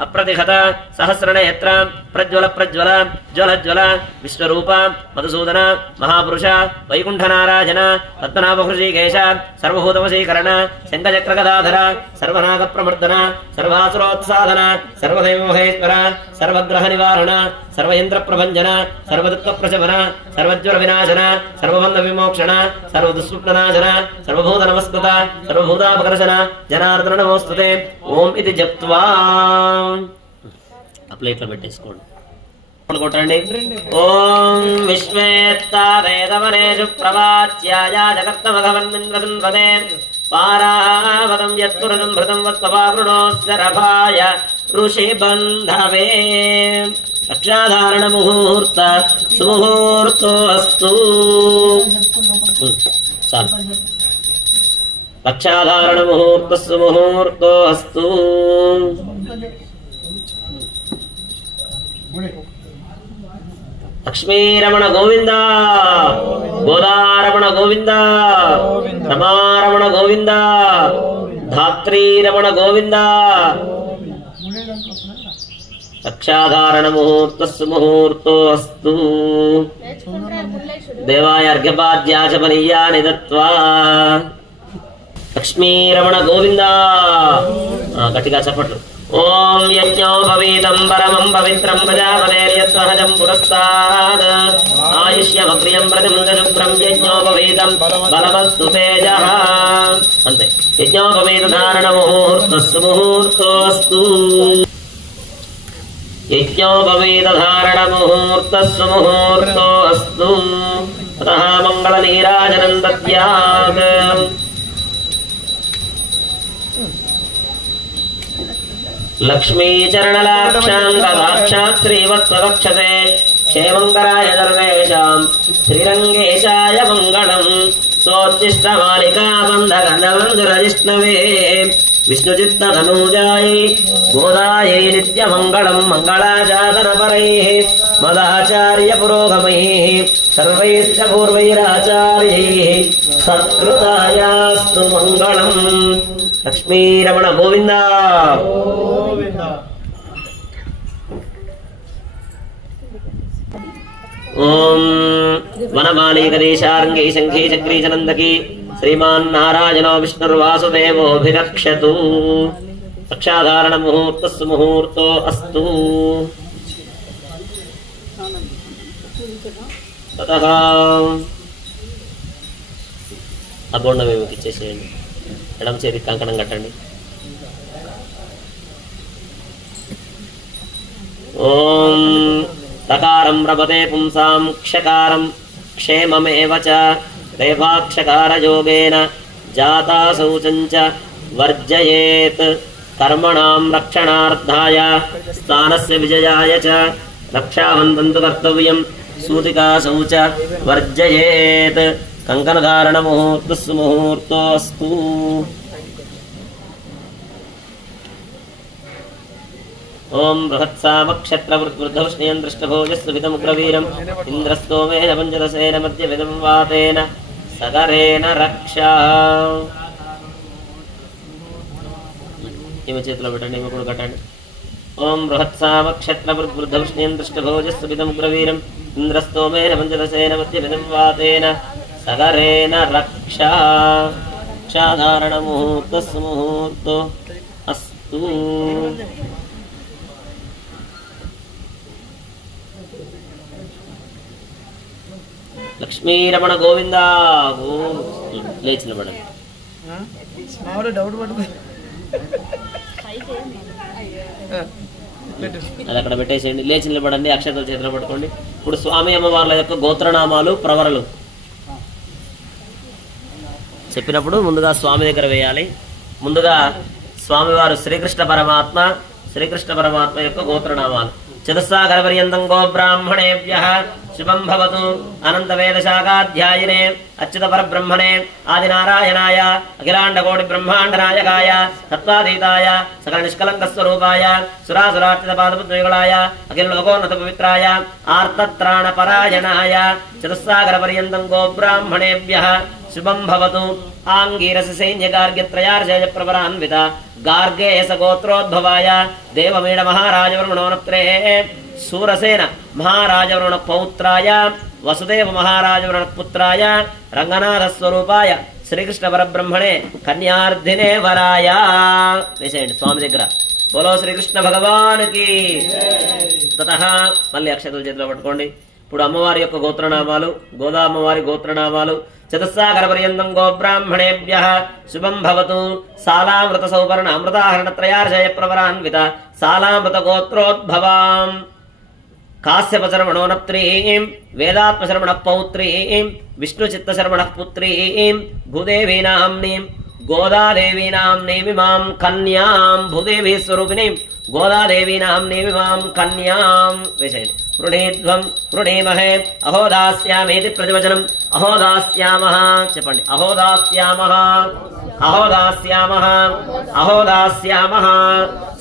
అప్రతిహత సహస్రనేత్ర ప్రజ్వల ప్రజ్వల జ్వల జ్వల విశ్వరూప మధుసూదన మహాపురుష వైకుంఠనారాజన పద్మనాభహృషీకేశ సర్వభూతవశీకరణ శంఖచక్రగదాధర సర్వనాగ ప్రమర్దన సర్వాసురోత్సాధన సర్వదైవమహేశ్వర సర్వగ్రహ నివారణ సర్వయంత్ర ప్రభంజన సర్వదుఃఖ ప్రశమన సర్వజ్వర వినాశన సర్వబంధ విమోక్షణ సర్వదుస్వప్ననాశన సర్వభూత నమస్కృత సర్వభూతాపకర్షణ జనార్దన నమోస్తుతే. ఓం ఇది జప్త్వా ఆ ప్లేట్లో పెట్టేసుకోండి. కొట్టండి. ఓం విశ్వేత్తా వేదవనేషు ప్రవాచ్యాయ జగత్తమఘవన్మింద్రసున్వదే పారావతం యత్పురుషం భృతం వత్సవావృణోస్య రభాయ ఋషిబంధవే. రక్షాధారణ ముహూర్త సుముహూర్తోస్తు. చాలు. రక్షాధారణ ముహూర్త సుముహూర్తోస్తు. లక్ష్మీరమణ గోవింద, గోదారమణ గోవింద, రమారమణ గోవింద, ధాత్రీరమణ గోవింద. రక్షాధారణ ముహూర్త సుముహూర్తోస్తు. దేవాయ అర్ఘ్యపాద్యాచమనీయాని దత్వా. లక్ష్మీరమణ గోవింద. గట్టిగా చెప్పట్లు. ఓం యజ్ఞోపవీతం పరమం పవిత్రం ప్రజాపతేర్యస్సహజం పురస్తాద్ ఆయుష్యమప్రియం ప్రతిముందశుభ్రం యజ్ఞోపవీతం బలవస్తు తేజః. అంతే. యజ్ఞోపవీత ధారణ ముహూర్తస్సు ముహూర్తోస్తు. యజ్ఞోపవీత ధారణ ముహూర్తస్సు ముహూర్తోస్తు. తతః మంగళ నీరాజనం దద్యాత్. లక్ష్మీచరణలాక్షాంగలాక్షాత్ శ్రీవత్సవక్షసే క్షేమంకరాయ సర్వేషాం శ్రీరంగేశాయ మంగళం. సోచ్చిష్టమాలికాబంధగంధమంజురజిష్ణవే విష్ణుచిత్తనూజాయై గోదాయై నిత్యమంగళం. మంగళాచాసనపరైః మదాచార్య పురోగమైః సర్వైశ్చ పూర్వైరాచార్యైః సత్కృతాయాస్తు మంగళం. లక్ష్మీరమణ గోవింద. ఓం వనమాలీకదేశార్ంగై శంఖీ చక్రీ చనందకీ శ్రీమాన్ నారాయణో విష్ణుర్వాసుదేవోభిరక్షతు. రక్షాధారణ ముహూర్తస్సు ముహూర్తో అస్తు. తతః అబోండం ఏమికి ఇచ్చేసేయండి. ఎడమ చేతి కంకణం కట్టండి. ఓం తకారం రభతే పుంసాం క్షకారం క్షేమమేవ చ రేవాక్షకారయోగేన జాతా శౌచం చ వర్జయేత్. కర్మణాం రక్షణార్థాయ స్థానస్య విజయాయ చ రక్షాబంధం తు కర్తవ్యం. సూతికా శౌచ వర్జయేత్. కంకణధారణ ముహూర్తస్సు ముహూర్తోస్తు. ఓం బృహత్సామక్షత్రవృద్ధౌష్ణీయం దృష్టభోజస్సు విదముగ్రవీరం ఇంద్రస్తోమేన పంచదశేన మధ్య విదం వాతేన సగరేణ రక్షా. ఈమె చేతిలో పెట్టండి, ఈమె కూడా కట్టండి. ఓం బృహత్సామక్షత్రవృద్ధౌష్ణీయం దృష్టభోజస్సు విదముగ్రవీరం ఇంద్రస్తోమేన పంచదశేన మధ్య విదం వాతేన సగరేణ రక్షా. రక్షాధారణ ముహూర్తస్సు ముహూర్తో అస్తు. లక్ష్మీరమణ గోవింద. లేచి నిలబడండి. అది అక్కడ పెట్టేసేయండి. లేచి నిలబడండి. అక్షతలు చేతిలో పట్టుకోండి. ఇప్పుడు స్వామి అమ్మవార్ల యొక్క గోత్రనామాలు ప్రవరలు చెప్పినప్పుడు ముందుగా స్వామి దగ్గర వేయాలి. ముందుగా స్వామివారు శ్రీకృష్ణ పరమాత్మ యొక్క గోత్రనామాలు. చతుస్సాగర పర్యంతం గో బ్రాహ్మణేభ్యః శుభం భవతు. అనంత వేద శాఖాధ్యాయినే అచ్యుత పరబ్రహ్మణే ఆదినారాయణాయ అఖిలాండకోటి బ్రహ్మాండ నాయకాయ తత్వాతీతాయ సకల నిష్కలంక స్వరూపాయ సురాసురార్చిత పాదపద్మయుగళాయ అఖిల లోకోన్నత పవిత్రాయ ఆర్తత్రాణ పరాయణాయ చతుస్సాగర పర్యంతం గో బ్రాహ్మణేభ్యః శుభం భవతు. ఆంగీరస సైన్యగార్గ్యత్రయార్జయ ప్రవరాన్విత గార్గేయస గోత్రోద్భవాయ దేవమీడ మహారాజవరుణోనత్రే సూరసేన మహారాజవరుణ పౌత్రాయ వసుదేవ మహారాజవరుణ పుత్రాయ రంగనాథ స్వరూపాయ శ్రీకృష్ణ పరబ్రహ్మణే కన్యార్థినే వరాయ. వేసేయండి స్వామి దగ్గర. బోలో శ్రీకృష్ణ భగవానికి. తతః మళ్ళీ అక్షతలు చేతిలో పట్టుకోండి. ఇప్పుడు అమ్మవారి యొక్క గోత్రనామాలు, గోదా అమ్మవారి గోత్రనామాలు. చతుస్సాగర పర్యంతం గో బ్రాహ్మణేభ్యః శుభం భవతు. సాలామృత సౌపర్ణ అమృతాహరణ త్రయార్జయ ప్రవరాన్విత సాలామృత గోత్రోద్భవాం కాశ్యపశర్మణోనప్త్రీం వేదాత్మశర్మణ పౌత్రీం విష్ణుచిత్తశర్మణ పుత్రీం భూదేవీనాంనీం గోదాదేవీనాంనేమిమాం కన్యాం భూదేవీ స్వరూపిణీం గోదాదేవీనాంనేమిమాం కన్యాం వేసేయండి. వృణీధ్వం వృణీమహే అహోదాస్యామేతి ప్రతివచనం. అహోదాస్యామః చెప్పండి. అహోదాస్యామః అహోదాస్యామః అహోదాస్యామః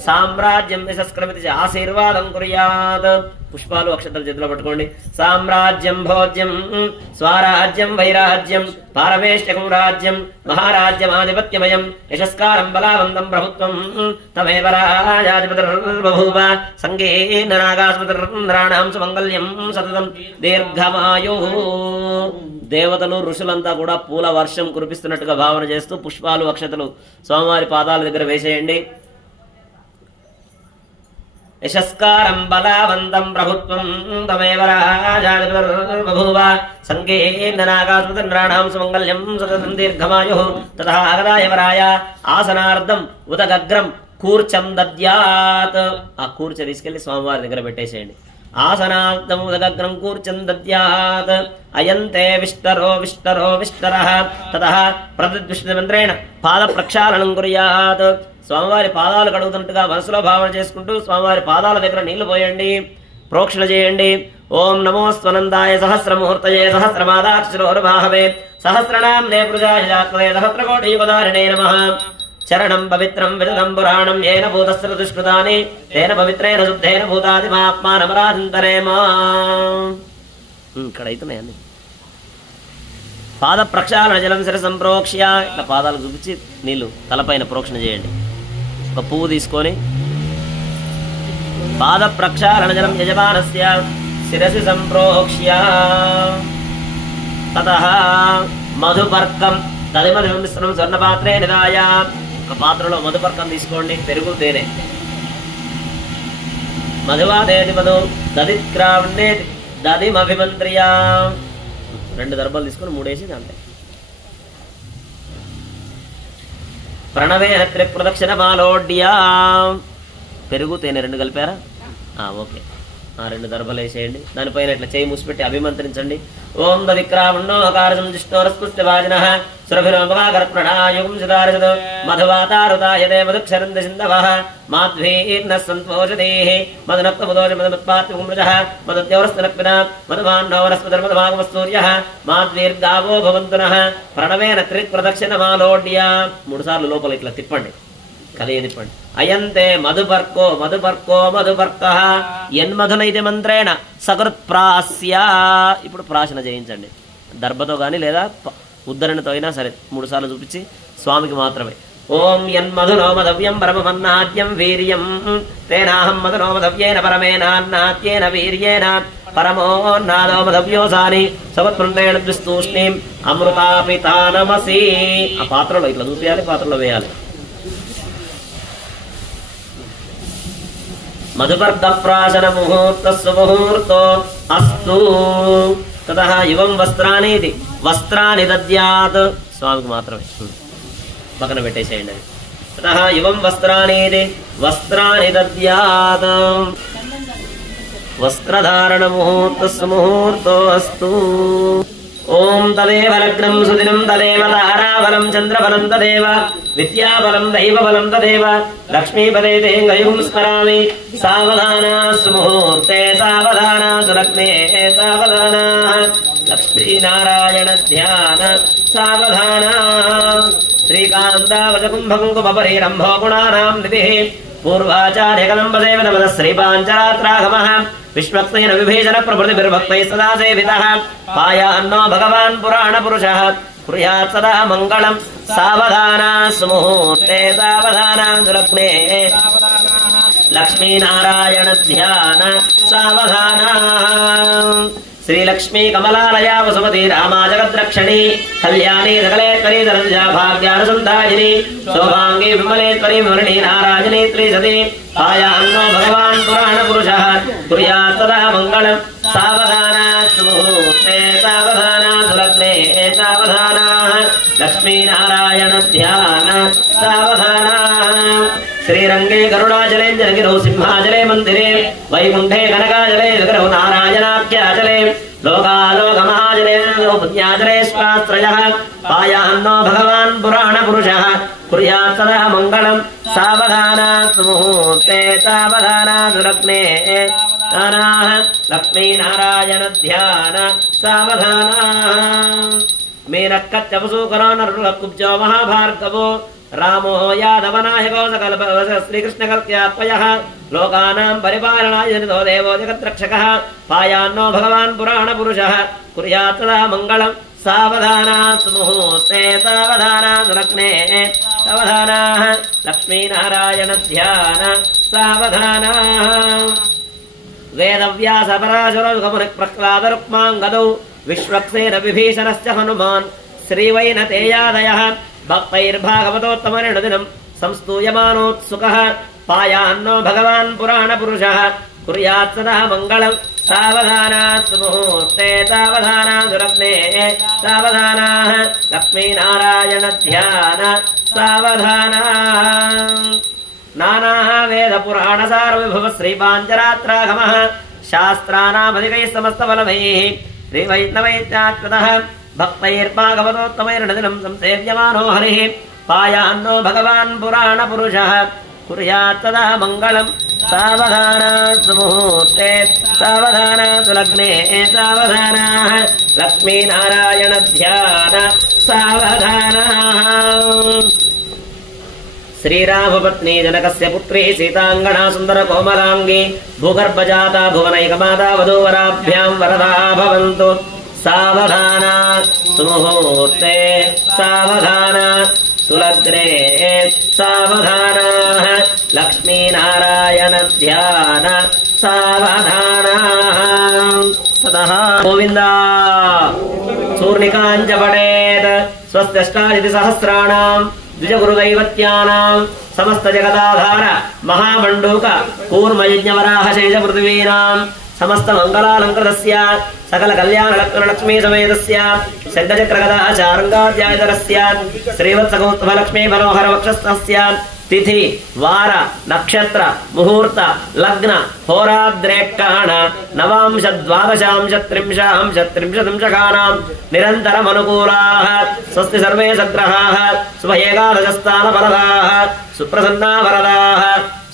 సామ్రాజ్యం యశస్క్రమితి ఆశీర్వాదం కుర్యాత్. పుష్పాలు అక్షతలు చేతిలో పట్టుకోండి. సామ్రాజ్యం భోజ్యం స్వరాజ్యం వైరాజ్యం పారమేష్ఠకం రాజ్యం మహారాజ్యమాధిపత్యమయం యశస్కారం బలావంతం ప్రభుత్వం తమేవ రాజాధిపతిర్బభూవ సంగేన నాగాస్పతిర్నరాణాం సుమంగళ్యం సతతం దీర్ఘమాయు. దేవతలు ఋషులంతా కూడా పూల వర్షం కురిపిస్తున్నట్టుగా భావన చేస్తూ పుష్పాలు అక్షతలు స్వామివారి పాదాల దగ్గర వేసేయండి. యశస్కారం బలవంతం ప్రభుత్వం తమేవ రాజాధిపతిర్బభూవ సంగేన నాగాస్పతిర్నరాణాం సుమంగళ్యం సతతం దీర్ఘమాయు. తథా ఆగదాయ వరాయ ఆసనార్థం ఉదగగ్రం కూర్చం దద్యాత్. ఆ కూర్చ తీసుకెళ్లి స్వామివారి దగ్గర పెట్టేసేయండి. ఆసనార్థం ఉదగగ్రం కూర్చం దద్యాత్. అయంతే విష్టరో విష్టరో విష్టరః తతః ప్రతిద్విష్ణుమంత్రేణ పాద ప్రక్షాళనం కుర్యాత్. స్వామివారి పాదాలు కడుగుతున్నట్టుగా మనసులో భావన చేసుకుంటూ స్వామివారి పాదాల దగ్గర నీళ్లు పోయండి, ప్రోక్షణ చేయండి. ఓం నమో స్వనందాయ సహస్రముహూర్తయే సహస్రమాదాక్షరోర్భాహవే సహస్రనామ్నే పురుషాయ సహస్రకోటియుగదారిణే నమః. చరణం పవిత్రం విదం పురాణం ఏన భూతస్య దుష్కృతాని తేన పవిత్రేణ శుద్ధేన భూతాదిమాత్మానమరాధింతరేమా. ఇక్కడ అవుతున్నాయండి. పాద ప్రక్షాళన జలం శిరసం ప్రోక్ష్య. ఇట్లా పాదాలు చూపించి నీళ్లు తలపైన ప్రోక్షణ చేయండి. ఒక పువ్వు తీసుకొని పాద ప్రక్షాళన జలం యజమానస్య శిరసి సంప్రోక్ష్య. తతః మధుపర్కం తదిమధుమిశ్రం స్వర్ణపాత్రే నిదాయ. ఒక పాత్రలో మధుపర్కం తీసుకోండి, పెరుగు తేనె. మధువాదేది మధు దదిక్రావణే దదిమభిమంత్రియా. 2 దర్భాలు తీసుకొని 3 వేసి దాంట్లో ప్రణవేన త్రిప్రదక్షిణ మాలోడ్యా. పెరుగు తేనె 2 కలిపారా? ఓకే. 2 దర్భలు వేసేయండి. దానిపైన ఇట్లా చేయి మూసిపెట్టి అభిమంత్రించండి. ఓం దవిక్రామణోకారసం జిష్ణోరస్పుష్టివాజినః సురభిరోమగాగర్ప్రణాయుగం సితారసద్ మధువాతారుతాయ దేవదుక్షరంద సింధవః మాధ్వీర్నః సంతోషదేః మధునక్తముదోష మధుమత్పాత్యుమృజః మధుద్యౌరస్తనక్పిన మధుమాన్నో వనస్పతిర్మధుమాగమస్తూర్యః మాధ్వీర్గావో భవంతునః. ప్రణవేన త్రిప్రదక్షిణమాలోడ్య. 3 సార్లు లోపల ఇట్లా తిప్పండి, కలియ తిప్పండి. అయంతే మధుపర్కో మధుపర్కో మధుపర్కః యన్మధునైతి మంత్రేణ సకృత్ ప్రాస్య. ఇప్పుడు ప్రాశన చేయించండి, దర్భతో కానీ లేదా ఉద్ధరణతో అయినా సరే. 3 సార్లు చూపించి స్వామికి మాత్రమే. ఓం యన్మధునో మధవ్యం పరమమన్నాద్యం వీర్యం తేనాహం మధునో మధవ్యేన పరమేనాన్నాద్యేన వీర్యేన పరమోన్నాదో మధవ్యోసాని సవత్ప్రండేణ ద్విస్తూష్ణీం అమృతాపితానమసి. ఆ పాత్రలో ఇట్లా చూపించాలి, పాత్రలో వేయాలి. మధుపర్క ప్రాశన ముహూర్తస్సు ముహూర్తో అస్తు. తతః యువం వస్త్రానీతి వస్త్రాని దద్యాత్. స్వామికి మాత్రమే పక్కన పెట్టేసేయండి అది. తతః యువం వస్త్రానీతి వస్త్రాని దద్యాత్. వస్త్రధారణ ముహూర్తస్సు ముహూర్తో అస్తు. ఓం తదేవ లగ్నం సుదినం తదేవ తారాబలం చంద్రబలం తదేవ విద్యాబలం దైవబలం తదేవ లక్ష్మీపదే తేంగయుం స్మరామి. సావధానా సుముహూర్తే సావధానా సులగ్నే సావధానా లక్ష్మీనారాయణ ధ్యాన సావధానా. శ్రీకాంతావచకుంభకుంకుమపరీరంభో గుణానాం నిధిః పూర్వాచార్యకలంబదేవ నమః శ్రీపాంచరాత్రాగమః విశ్వక్సేన విభీషణ ప్రభృతిభిర్భక్తైః సదా సేవితః. పాయాన్నో భగవాన్ పురాణ పురుషః కుర్యాత్ సదా మంగళం. సావధానా సుముహూర్తే సావధానా సులగ్నే లక్ష్మీనారాయణ ధ్యాన సావధానా. శ్రీలక్ష్మీ కమలాలయా వసుమతి రామా జగద్రక్షణి కళ్యాణి సకలేశ్వరి ధనంజా భాగ్యానుసంధాయిని శోభాంగి విమలేశ్వరి విమరణి నారాయణి త్రిసతి. పాయాన్నో భగవాన్ పురాణ పురుషః కుర్యాత్ సదా మంగళం. సావధానా సుముహూర్తే సావధానా సులగ్నే సావధానా లక్ష్మీనారాయణ ధ్యాన సావధానా. శ్రీరామ श्रीरंगे गरुडाचले जनगिरौ सिंहाचले मंदिरे वैकुंठे कनकाचले विग्रहौ नारायणाख्याचले लोकालोकमहाचले पुण्याचले स्वाश्रयः पायान्नो भगवान् पुराणपुरुषः कुर्यात् सदा मङ्गलम् सावधानात् मुहूर्ते सावधानात् लग्ने नानाः लक्ष्मीनारायण ध्यान सावधानाः मेनक्कच्चवसूकरो नरुलकुब्जो महाभार्गवो रामो यादवनायको सकल श्रीकृष्णकल्प्यात्मयः लोकानां परिपालनाय जनितो देवो जगद्रक्षकः पायान्नो भगवान् पुराणपुरुषः कुर्यात् सदा मङ्गलम् सावधानात् मुहूर्ते सावधानात् लग्ने सावधानाः लक्ष्मीनारायण ध्यान सावधानाः वेदव्यास पराशरो प्रह्लाद रुक्माङ्गदौ विश्वक्सेन विभीषणश्च हनुमान् श्रीवैनतेयादयः भक्तैर्भागवतोत्तमनिर्दिनं संस्तूयमानोत्सुकः पायान्नो भगवान् पुराणपुरुषः कुर्यात् सदा मङ्गलम् सावधानात् मुहूर्ते सावधानात् लग्ने सावधानाः लक्ष्मीनारायण ध्यान सावधानाः नानाः वेदपुराणसारविभव श्रीपाञ्चरात्रागमः शास्त्राणामधिकैः समस्तफलमैः श्रीवैष्णवैत्यात्मतः भक्तैर्भागवतोत्तमैर्नदिनं संसेव्यमानो हरिः पायान्नो भगवान् पुराणपुरुषः कुर्यात् सदा मङ्गलम् सावधानात् मुहूर्ते सावधानात् लग्ने सावधानाः लक्ष्मीनारायण ध्यान सावधानाः श्रीरामपत्नी जनकस्य पुत्री सीताङ्गना सुन्दरकोमलाङ्गी भूगर्भजाता भुवनैकमाता वधूवराभ्यां वरदा भवन्तु सावधाना सुमुहूर्ते सावधाना सुलग्ने सावधानाः लक्ष्मीनारायण ध्यान सावधानाः ततः गोविन्दा चूर्णिकाञ्च पठेत् स्वस्त्यष्टादशि सहस्राणाम् द्विजगुरुदैवत्यानां समस्त जगदाधार महामण्डूक कूर्मयज्ञवराह शेष पृथिवीनां समस्त मंगलालंकृतस्य सकल कल्याण लक्ष्मी समेतस्य शङ्खचक्रगदा चारङ्गाध्यायधरस्य श्रीवत्सगौस्तभलक्ष्मी मनोहर वक्षस्थस्य तिथि वार नक्षत्र मुहूर्त लग्न होराद्रेक्काण नवांश द्वादशांश त्रिंशांश त्रिंशत्रिंशकानां निरन्तरमनुकूलाः स्वस्ति सर्वे सग्रहाः शुभ एकादशस्थानफलदाः सुप्रसन्ना वरदाः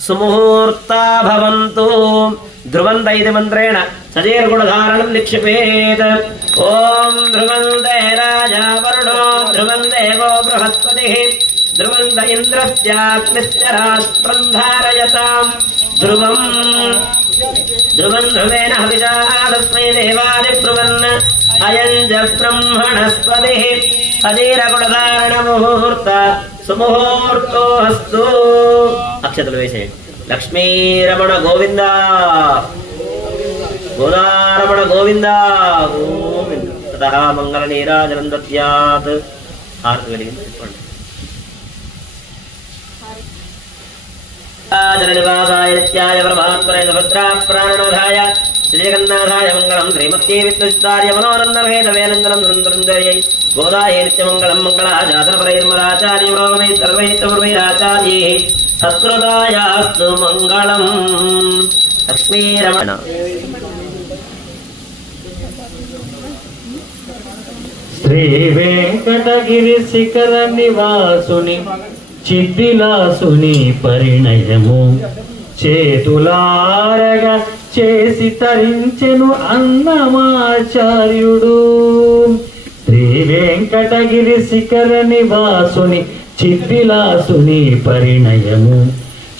सुमुहूर्ता भवन्तु ध्रुवन्त इति मन्त्रेण सजीर्गुणधारणं निक्षिपेत् ॐ ध्रुवन्ते राजा वरुणो ध्रुवं देवो बृहस्पतिः ध्रुवन्त इन्द्रस्याग्निश्च राष्ट्रं धारयतां ध्रुवं ध्रुवेन हविषा तस्मै देवादिब्रुवन् अयं च ब्रह्मणस्पतिः सजीर्गुणधारणमुहूर्त सुमुहूर्तो अस्तु अक्षतल वेशे लक्ष्मीरमण गोविंद गोदारमण गोविंद गोविंद ततः मंगल नीराजनं दद्यात् आरति वेलिगिंचुकोंडि जननिवासाय नित्याय परमात्मने सुभद्रा प्राणनाथाय श्रीजगन्नाथाय मंगलम श्रीमत्यै विष्णुस्तार्य मनोरन्दरहेतवेनन्दनं सुन्दरन्दर्यै गोदायै नित्यमङ्गलं मङ्गलाजातरपरैर्मलाचार्य ब्रह्मै सर्वैस्तवैराचार्यैः सत्कृतायास्तु मङ्गलम् लक्ष्मीरमण శ్రీ వెంకటగిరి శిఖర నివాసుని చిద్దిలాసుని పరిణయము చేతులారగా చేసి తరించెను అన్నమాచార్యుడు. శ్రీ వెంకటగిరి శిఖర నివాసుని చిద్దిలాసుని పరిణయము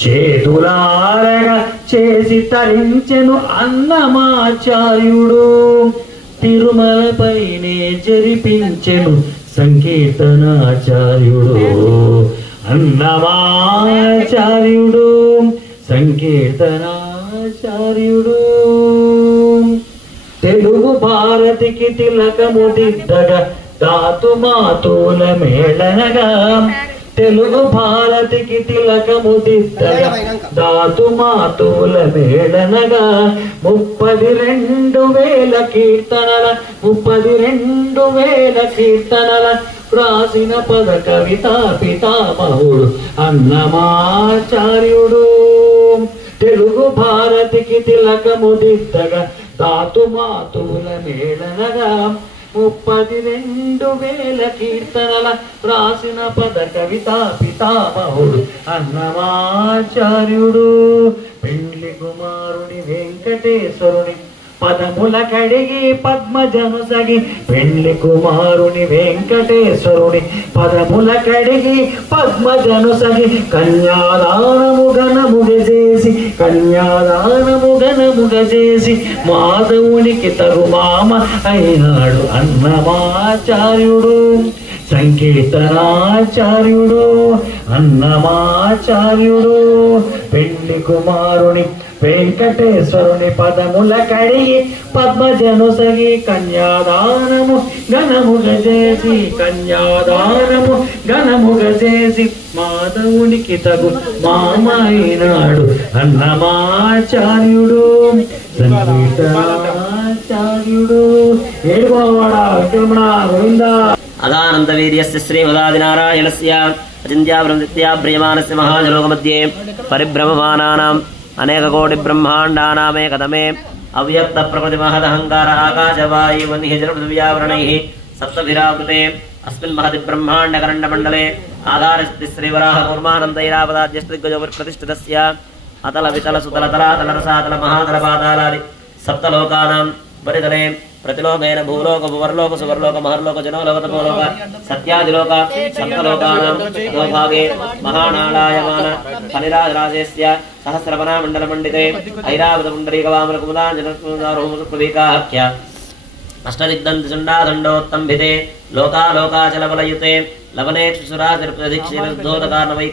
చేతులారగా చేసి తరించెను అన్నమాచార్యుడు. తిరుమలపైనే జరిపించెను సంకీర్తనాచార్యుడు. అన్నమాచార్యుడు సంకీర్తనాచార్యుడు. తెలుగు భారతికి తిలకము దిద్దగా ధాతు మాతుల మేళనగా తెలుగు భారతికి తిలకము దిద్దగా ధాతు మాతుల మేళనగా 32,000 కీర్తనల 32,000 కీర్తనల రాసిన పద కవిత పితామహుడు అన్నమాచార్యుడు. తెలుగు భారతికి తిలకము దిద్దగా ధాతు మాతుల మేళనగా 32,000 కీర్తనల రాసిన పద కవిత పితామహుడు అన్నమాచార్యుడు. పెండ్లి కుమారుని వెంకటేశ్వరుని పదముల కడిగి పద్మజనుసగి, పెండ్లి కుమారుని వెంకటేశ్వరుని పదముల కడిగి పద్మజనుసగి, కన్యాదానము ఘనముగజేసి కన్యాదానముగజేసి మాధవునికి తగు మామ అయినాడు అన్నమాచార్యుడు. సంకీర్తనాచార్యుడు అన్నమాచార్యుడు. పెండ్లి కుమారుని వెంకటేశ్వరుని పదముల కడిగి పద్మజనుసగి, కన్యాదానము ఘనముగజేసి కన్యాదానము ఘనముగజేసి మాధవునికి తగు మామైనాడు అన్నమాచార్యుడు. సంగీతాచార్యుడు. ఏడుకోవాడా విక్రమణ గోవిందా. అదానంద వీర్యస్య శ్రీమదాదినారాయణస్య అచింత్యాభ్రమృత్యాభ్రియమానస్య మహాజలోకమధ్యే పరిభ్రమమానానాం అనేక కోటి బ్రహ్మాండానామేకదమే అవ్యక్త ప్రకృతి మహదహంకార ఆకాశవాయువన్నిజలపృథివ్యావరణైః సప్తభిరావృతే అస్మిన్ మహతి బ్రహ్మాండకరండమండలే ఆధారస్తి శ్రీవరాహ కూర్మానందైరావదాద్యస్త్రిగ్గజో ప్రతిష్ఠితస్య అతల వితల సుతల తలాతల రసాతల మహాతల పాతాలాది సప్తలోకానాం పరితలే प्रतिलोकेन भूलोक भुवर्लोक सुवर्लोक महर्लोक जनोलोक तपोलोक सत्यादिलोक सप्तलोकानां अधोभागे महानालायमान फलिराजराजेस्य सहस्रवना मण्डलमण्डिते ऐरावतपुण्डरीकवामलकुमुदाञ्जनप्रवीकाख्य अष्टदिग्दन्तचण्डादण्डोत्तम्भिते लोकालोकाचलबलयुते लवनेक्षुसुरातिर्प्रदीक्षिरद्धोदकार्णवैः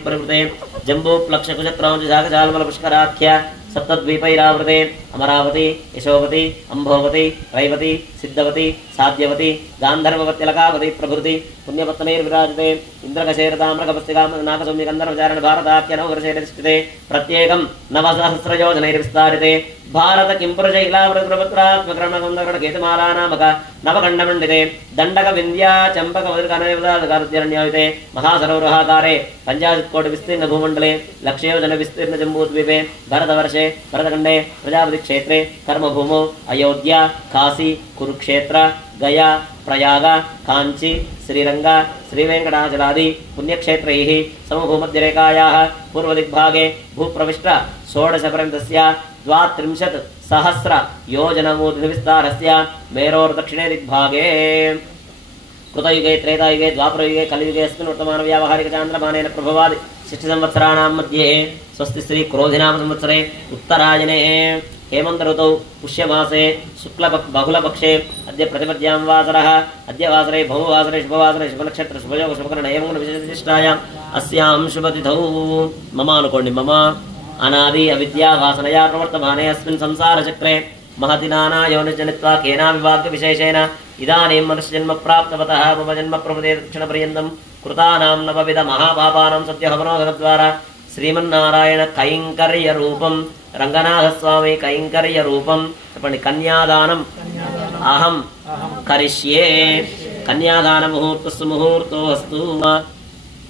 जम्बूप्लक्षकुचक्रौञ्जसागजालमलपुष्कराख्य सप्तद्वीपैरावृते अमरावती यशोवती अंभोवती रैवती सिद्धवती साध्यवती गान्धर्ववत्यलकावती प्रभृति पुण्यपत्तनैर्विराजते इन्द्रकशेरताम्रकपस्तिकामनाकसौम्यगन्धर्वचारण भारताख्यनववर्षेणस्थिते प्रत्येकं 9सहस्रयोजनैर्विस्तारिते भारत किंपुरुषैलावृतपुत्रात्मकरणगन्धकरणकेतुमालानामक नवखण्डमण्डिते दण्डक विन्द्या चम्पक मधुरकनैर्विदाकारण्ययुते महासरोवराकारे 50 कोटि विस्तीर्ण भूमण्डले लक्षयोजन विस्तीर्ण जम्बूद्वीपे भरतवर्षे भरतखण्डे प्रजापति क्षेत्रे कर्मभूमौ अयोध्या काशी कुरुक्षेत्र गया प्रयाग कांची श्रीरंग श्रीवेंकटाचलादि पुण्यक्षेत्रैः समभूमध्यरेखायाः पूर्वदिग्भागे भूप्रविष्ट 16% 32 सहस्र योजनमूर्तिविस्तारस्य मेरोर्दक्षिणे दिग्भागे कृतयुगे त्रेतायुगे द्वापरयुगे कलियुगे अस्मिन् वर्तमान व्यावहारिक चान्द्रमानेन प्रभवादि 6 संवत्सराणां मध्ये स्वस्ति श्री क्रोधिनाम संवत्सरे उत्तरायणे हेमंत ऋतौ पुष्यमासे शुक्ल बहुलपक्षे अद्य प्रतिपद्यां वासरः अद्य वासरे भौमवासरे शुभवासरे शुभनक्षत्र शुभयोग शुभकरण एवं विशिष्टायाम् अस्यां शुभतिथौ मम अनुकोण्डि मम अनादि अविद्या वासनया प्रवर्तमाने अस्मिन् संसारचक्रे महति नाना योनिजनित्वा केनापि वाक्यविशेषेण इदानीं मनुष्यजन्म प्राप्तवतः मम जन्म प्रभृते दक्षिणपर्यन्तं कृतानां नवविध महापापानां सत्यहवनोदकद्वारा श्रीमन्नारायण कैंकर्य रूपं रंगनाथस्वामी कैंकर्य रूपं చెప్పండి कन्यादानम् अहं करिष्ये कन्यादान मुहूर्तस्तु मुहूर्तोऽस्तु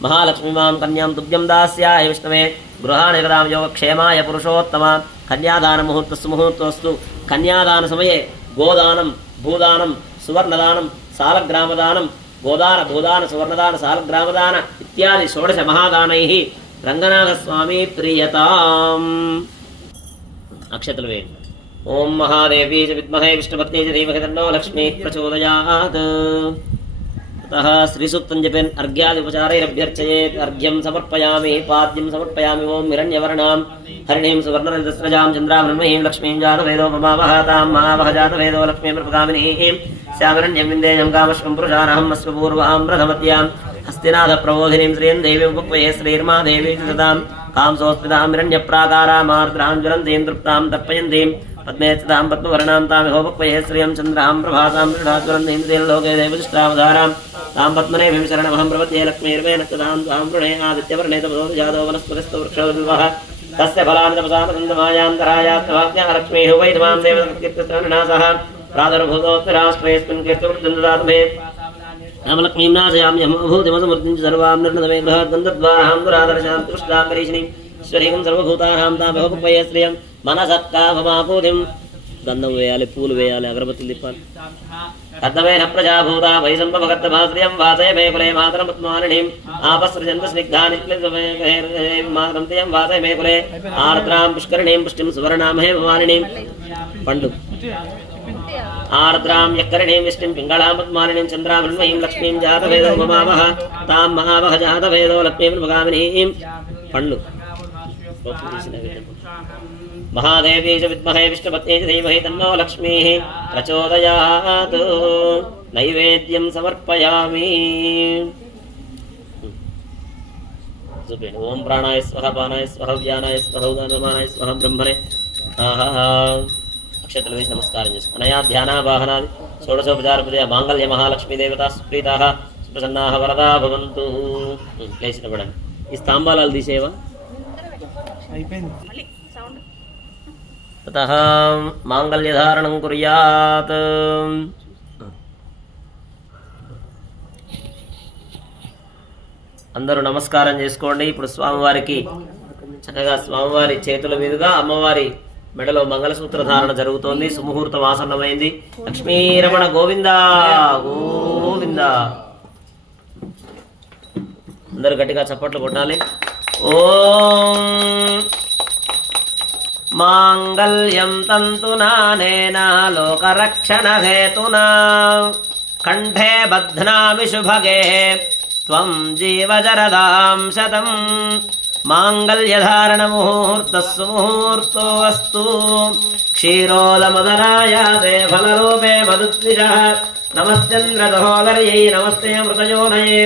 महालक्ष्मी मां कन्यां तुभ्यं दास्याय विष्णवे गृहानिर्गतां योगक्षेमाय पुरुषोत्तम कन्यादान मुहूर्तस्तु मुहूर्तोऽस्तु कन्यादान समये गोदानं भूदानं सुवर्णदानं सालग्रामदानं गोदान भूदान सुवर्णदान सालग्रामदान इत्यादि 16 महादानैः रंगनाथस्वामी प्रीयताम् अक्षतलु वेद ओम महादेवी च विद्महे विष्णुपत्नी च धीमहि तन्नो लक्ष्मी प्रचोदयात् ततः श्रीसूक्तं जपेन अर्घ्यादिपचारैरभ्यर्चयेत् अर्घ्यं समर्पयामि पाद्यं समर्पयामि ओम हिरण्यवर्णां हरिणीं सुवर्णरजस्रजां चन्द्रामृण्मयीं लक्ष्मीं जातवेदो ममावहतां महावह जातवेदो लक्ष्मीं प्रभगामिनीं श्यामरण्यं विन्देयं कामश्वं पुरुषानहम् अश्वपूर्वां प्रथमत्यां हस्तिनाथ प्रबोधिनीं श्रियं देवीं उपक्वये श्रीर्मा देवी सदां कांसोस्मितां हिरण्यप्राकारां मार्द्रां ज्वलन्तीं तृप्तां तर्पयन्तीं पद्मे स्थितां पद्मवर्णां तामिहोपक्वये श्रियं चन्द्रां प्रभासां मृडाज्वलन्तीं श्रीर्लोके देवदुष्टावधारां तां पद्मनेभिं शरणमहं प्रपद्ये लक्ष्मीर्वेण तदां त्वां वृणे आदित्यवर्णे तपसो जातो वनस्पतिस्तु वृक्षो विवः तस्य फलानि तपसामन्दमायान्तरायास्तवाज्ञा लक्ष्मीः वै तमां देवकीर्तिस्तनासः प्रादुर्भूतोऽस्ति राष्ट्रेऽस्मिन् कीर्तिवृद्धिं ददातु मे नामलक्ष्मीं नाशयाम्यहम् अभूतिमसमृद्धिं सर्वां निर्णदमे बृहद्गन्धद्वारां दुरादर्शां तुष्टां करीषिणीं ईश्वरीं सर्वभूतानां तामहमुपये श्रियं मनसत्काममापूतिं गन्धं वेयाలి పూలు వేయాలి అగరబత్తులు తిప్పాలి तद्दमेन प्रजाभूता वै सम्भवगर्तभाश्रियं वासय मे कुले मातरमुत्मानिनीम् आपसृजन्त स्निग्धानिक्लितमातरं तियं वासय मे कुले आर्द्रां पुष्करिणीं पुष्टिं सुवर्णां हे भवानिनीं पंडु आर्द्रां यक्करिणीं विष्टिं पिङ्गळामुत्मानिनीं चन्द्रां मृण्मयीं लक्ष्मीं जातवेदो ममावह तां महावह जातवेदो लक्ष्मीं भगामिनीं पंडु महादेवी च विद्महे विष्णुपत्नी च धीमहि तन्नो लक्ष्मीः प्रचोदयात् नैवेद्यं समर्पयामि ओम प्राणाय स्वाहा पानाय स्वाहा व्यानाय स्वाहा उदानमानाय स्वाहा ब्रह्मणे अक्षतल वेసి नमस्कारं చేసి అనయా ధ్యానావాహనాది షోడశోపచార పూజ మాంగళ్య మహాలక్ష్మీ దేవతా సుప్రీతాః సుప్రసన్నాః వరదా భవంతు లేచినపడండి ఈ స్తంభాలు తీసేవా అయిపోయింది ततः मांगल्यधारणं कुर्यात् అందరూ నమస్కారం చేసుకోండి ఇప్పుడు స్వామివారికి చక్కగా స్వామివారి చేతుల మీదుగా అమ్మవారి మెడలో మంగళసూత్ర ధారణ జరుగుతోంది సుముహూర్తం ఆసన్నమైంది లక్ష్మీరమణ గోవింద గోవింద అందరూ గట్టిగా చప్పట్లు కొట్టాలి ఓం मांगल्यं तन्तुनानेन लोकरक्षणहेतुना कंठे बध्नामि शुभगे त्वं जीवजरदां शतं मांगल्यधारणमुहूर्तस्सु मुहूर्तोऽस्तु क्षीरोदमदनायाते फलरूपे मधुद्विजः नमस्तेन्द्रदहोदर्यै नमस्ते मृतयोनये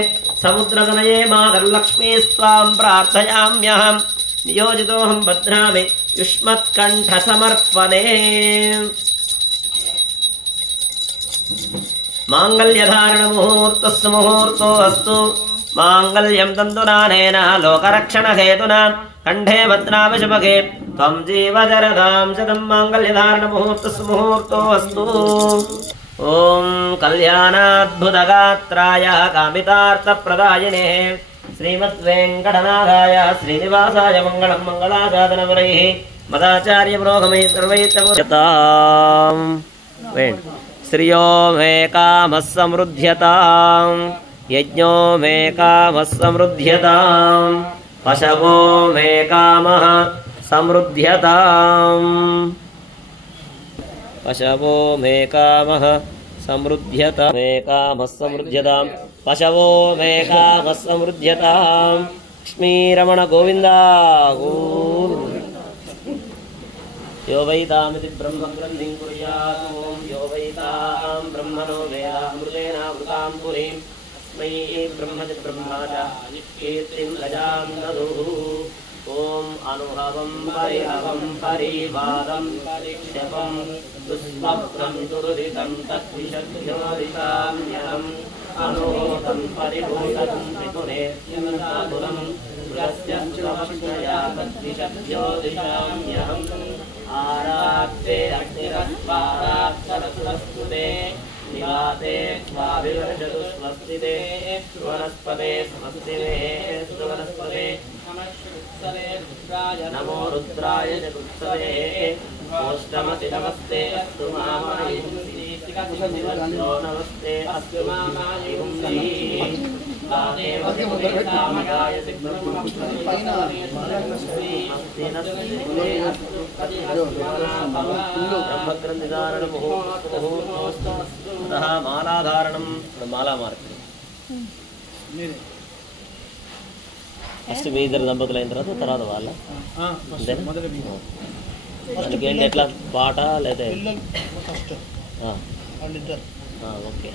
समुद्रतनये मातर्लक्ष्मीस्त्वां प्रार्थयाम्यहम् नियोजितोऽहं बध्नामि युष्मत्कण्ठसमर्पणे मांगल्यधारणमुहूर्तस्सु मुहूर्तोऽस्तु मांगल्यं तन्तुनानेन लोकरक्षणहेतुना कंठे बध्नामि शुभगे त्वं जीवजरदां शतं मांगल्यधारणमुहूर्तस्सु मुहूर्तोऽस्तु ओम कल्याणाद्भुतगात्राय कामितार्थप्रदायिने श्रीमद्वेंकटनाथाय श्रीनिवासाय मंगलम मंगलासाधनवरैः मदाचार्य प्रोगमै सर्वैतमोचतां श्रियो मे कामः समृद्ध्यतां यज्ञो मे कामः समृद्ध्यतां पशवो मे कामः समृद्ध्यतां पशवो मे कामः समृद्ध्यतां मे कामः समृद्ध्यतां पशवो मे कामः समृद्ध्यतां लक्ष्मीरमण गोविन्द गोविन्द यो वैतामिति ब्रह्मग्रन्थिं कुर्यात् ॐ यो वैतां ब्रह्मणो वेदामृतेनावृतां पुरीं तस्मै ब्रह्मति ब्रह्माजा कीर्तिं लजां ददुः ओम अनुभवं परिहवं परिवादं परिक्षेपं दुष्पत्रं दुर्दितं तद्विशद्योदिताम्यहम् अनूतं परिभूतं त्रिपुरेत्यमसाधुरं पुरस्यश्चवक्ष्णया तद्विशद्योदिताम्यहम् आरात्ते अग्निरस्पारात्तरसुरस्तुते निवाते स्वाभिवर्षतु स्वस्तिते वनस्पते स्वस्तिवे वनस्पते नमो रुद्राय जगुत्सवे ओष्टमति नमस्ते अस्तु मामायि नमस्ते अस्तु मामायि मालाधारणं माला मार्ग ఫస్ట్ మీ ఇద్దరు దంపతులు అయిన తర్వాత వాళ్ళ దానికి ఏంటి ఎట్లా పాట లేదా ఓకే